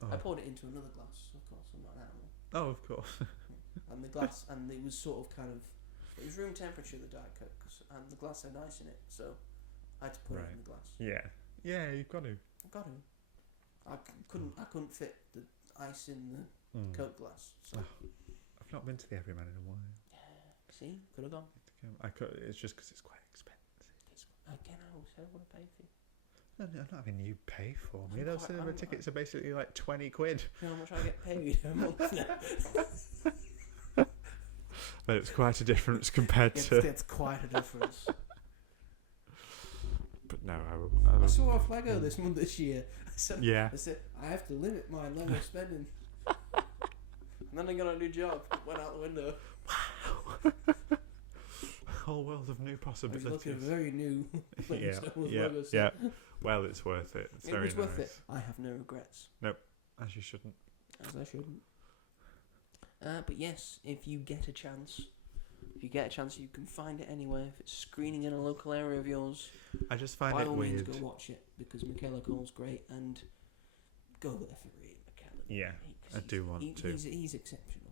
Oh. I poured it into another glass, of course. I'm not an animal. Oh, of course. And the glass, and it was sort of kind of, it was room temperature, the Diet Coke, and the glass had ice in it, so I had to put it in the glass. Yeah. Yeah, you've got to. I got to. I couldn't fit the ice in the Coke glass. So. I've not been to the Everyman in a while. Yeah. See, could have gone. It's just because it's quite expensive. Again, I said I would have paid for you. No, I'm not having you pay for me. I'm Those quite- cinema tickets are basically like 20 quid. You know how much I get paid a month now? But it's quite a difference compared to. It's quite a difference. But no, I saw off Lego this year. Yeah. I said I have to limit my Lego spending. And then I got a new job. Went out the window. Whole world of new I was possibilities. looking at a very new Yeah, Star Wars yeah, Lego set. yeah. Well, it's worth it. It's It very was worth nice. it. I have no regrets. As you shouldn't. As I shouldn't. But yes, if you get a chance, you can find it anywhere. If it's screening in a local area of yours, I just find by it all means weird. go watch it, because Michaela Cole's great, and go there for Ian McKellen. Yeah, I do want to. He's exceptional,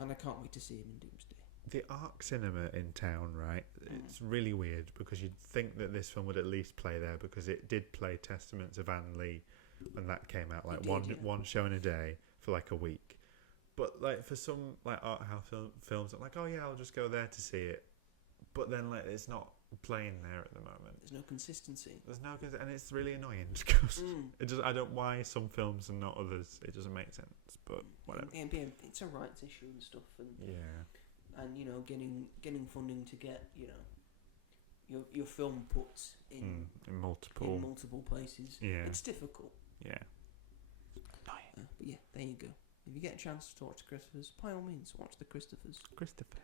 and I can't wait to see him in Doomsday. The Arc Cinema in town, right? It's really weird because you'd think that this film would at least play there, because it did play Testaments of Anne Lee when that came out, like one showing a day for like a week. But like for some like art house films, I'm like, oh yeah, I'll just go there to see it. But then like it's not playing there at the moment. There's no consistency. And it's really annoying because I don't why some films and not others. It doesn't make sense, but whatever. And it's a rights issue and stuff, and Yeah. and getting funding to get your film put in multiple places. Yeah. It's difficult. Yeah. But yeah, there you go. If you get a chance to watch the Christophers, by all means, watch the Christophers. Christopher.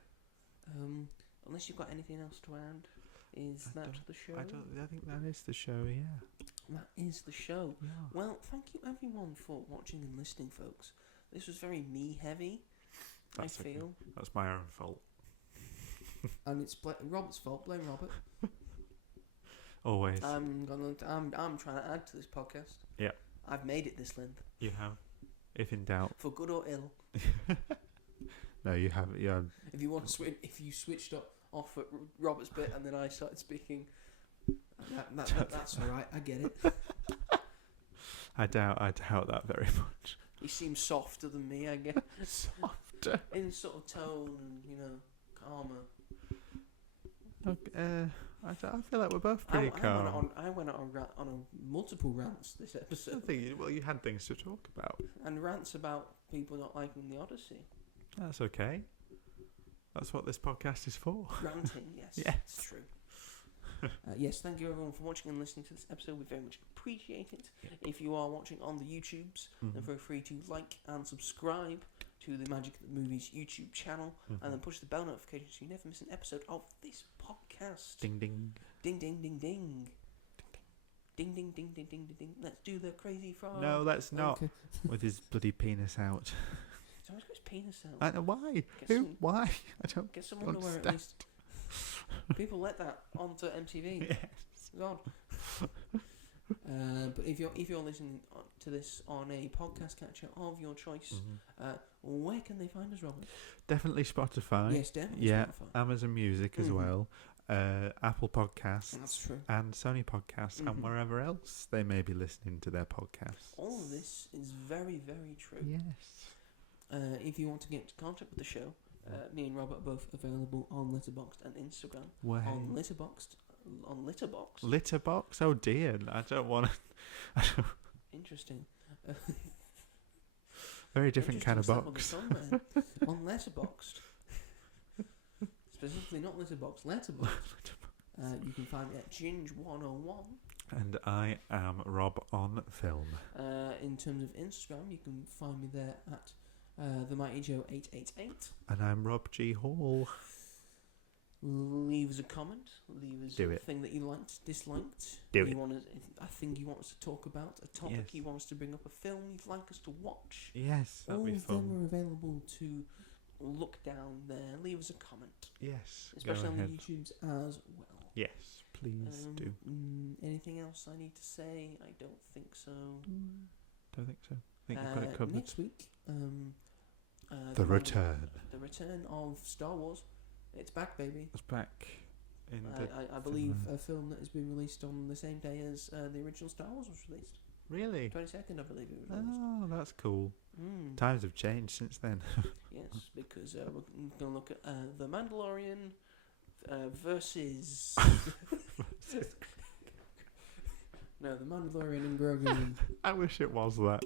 Unless you've got anything else to add, is that the show? I think that is the show. Yeah. That is the show. Yeah. Well, thank you everyone for watching and listening, folks. This was very me heavy. That's I feel. okay. That's my own fault. And it's Robert's fault. Blame Robert. Always. I'm trying to add to this podcast. Yeah. I've made it this length. You have. If in doubt. For good or ill. No, you have. Yeah. If you want to if you switched off at Robert's bit and then I started speaking, that's all right. I get it. I doubt that very much. He seems softer than me, I guess. Softer. In sort of tone and calmer. Okay, I feel like we're both pretty calm. I went on multiple rants this episode. You had things to talk about. And rants about people not liking the Odyssey. That's okay. That's what this podcast is for. Ranting, yes. Yes. It's true. Yes, thank you everyone for watching and listening to this episode. We very much appreciate it. If you are watching on the YouTubes, then feel free to like and subscribe to the Magic of the Movies YouTube channel, and then push the bell notification so you never miss an episode of this podcast. Ding ding. Ding ding ding ding. Ding ding ding ding ding ding ding. Let's do the crazy frog. No, let's not. Okay. With his bloody penis out. He's always got his penis out. I know why. Why? I don't. Get some underwear at least. People let that onto MTV. Yes. God. But if you're listening to this on a podcast catcher of your choice, where can they find us, Robert? Definitely Spotify. Yes, definitely Yeah, Spotify. Amazon Music as well. Apple Podcasts. That's true. And Sony Podcasts and wherever else they may be listening to their podcasts. All of this is very, very true. Yes. If you want to get into contact with the show, me and Robert are both available on Letterboxd and Instagram. Wow. On Letterboxd. Litterbox? Oh dear, I don't want to. Interesting. Very different kind of box. On Letterboxd. Specifically not Letterboxd, Letterboxd. You can find me at Ginge101. And I am Rob on Film. In terms of Instagram, you can find me there at The Mighty Joe 888. And I'm Rob G. Hall. Leave us a comment. Leave us a thing that you liked, disliked. A thing you want us to talk about, a topic you want us to bring up, a film you'd like us to watch. Yes, that'd be fun. All of them are available to look down there. Leave us a comment. Yes, especially on the YouTubes as well. Yes, please do. Anything else I need to say? I don't think so. Don't think so. I think you've got it covered. Next week, the return. The return of Star Wars. It's back, baby. It's back. I believe a film that has been released on the same day as the original Star Wars was released. Really? 22nd, I believe it was released. Oh, that's cool. Times have changed since then. Yes, because we're going to look at The Mandalorian versus... No, The Mandalorian and Grogu. I wish it was that.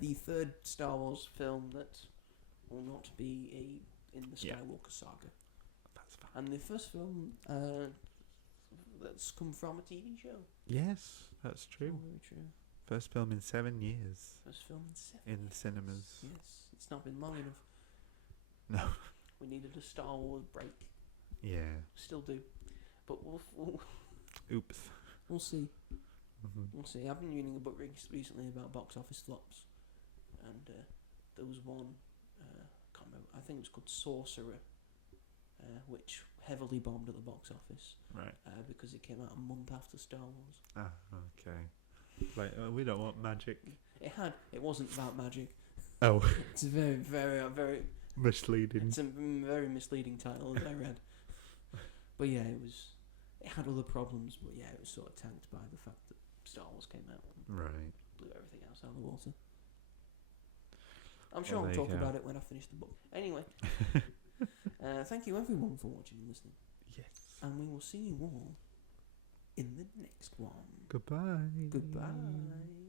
The third Star Wars film that will not be in the Skywalker saga. That's fine. And the first film that's come from a TV show. Yes, that's true. Very true. First film in 7 years. First film in 7 in years. cinemas. Yes, it's not been long enough. No. We needed a Star Wars break. Yeah. Still do. But we'll Oops. We'll see. Mm-hmm. We'll see. I've been reading a book recently about box office flops. And there was one, can't remember, I think it was called Sorcerer, which heavily bombed at the box office. Right. Because it came out a month after Star Wars. Ah, okay. Like, we don't want magic. It wasn't about magic. Oh. It's a very, very, very... misleading. It's a very misleading title that I read. But yeah, it had other problems, but yeah, it was sort of tanked by the fact that Star Wars came out and right. blew everything else out of the water. I'm sure I'll talk about it when I finish the book. Anyway, thank you everyone for watching and listening. Yes. And we will see you all in the next one. Goodbye. Goodbye.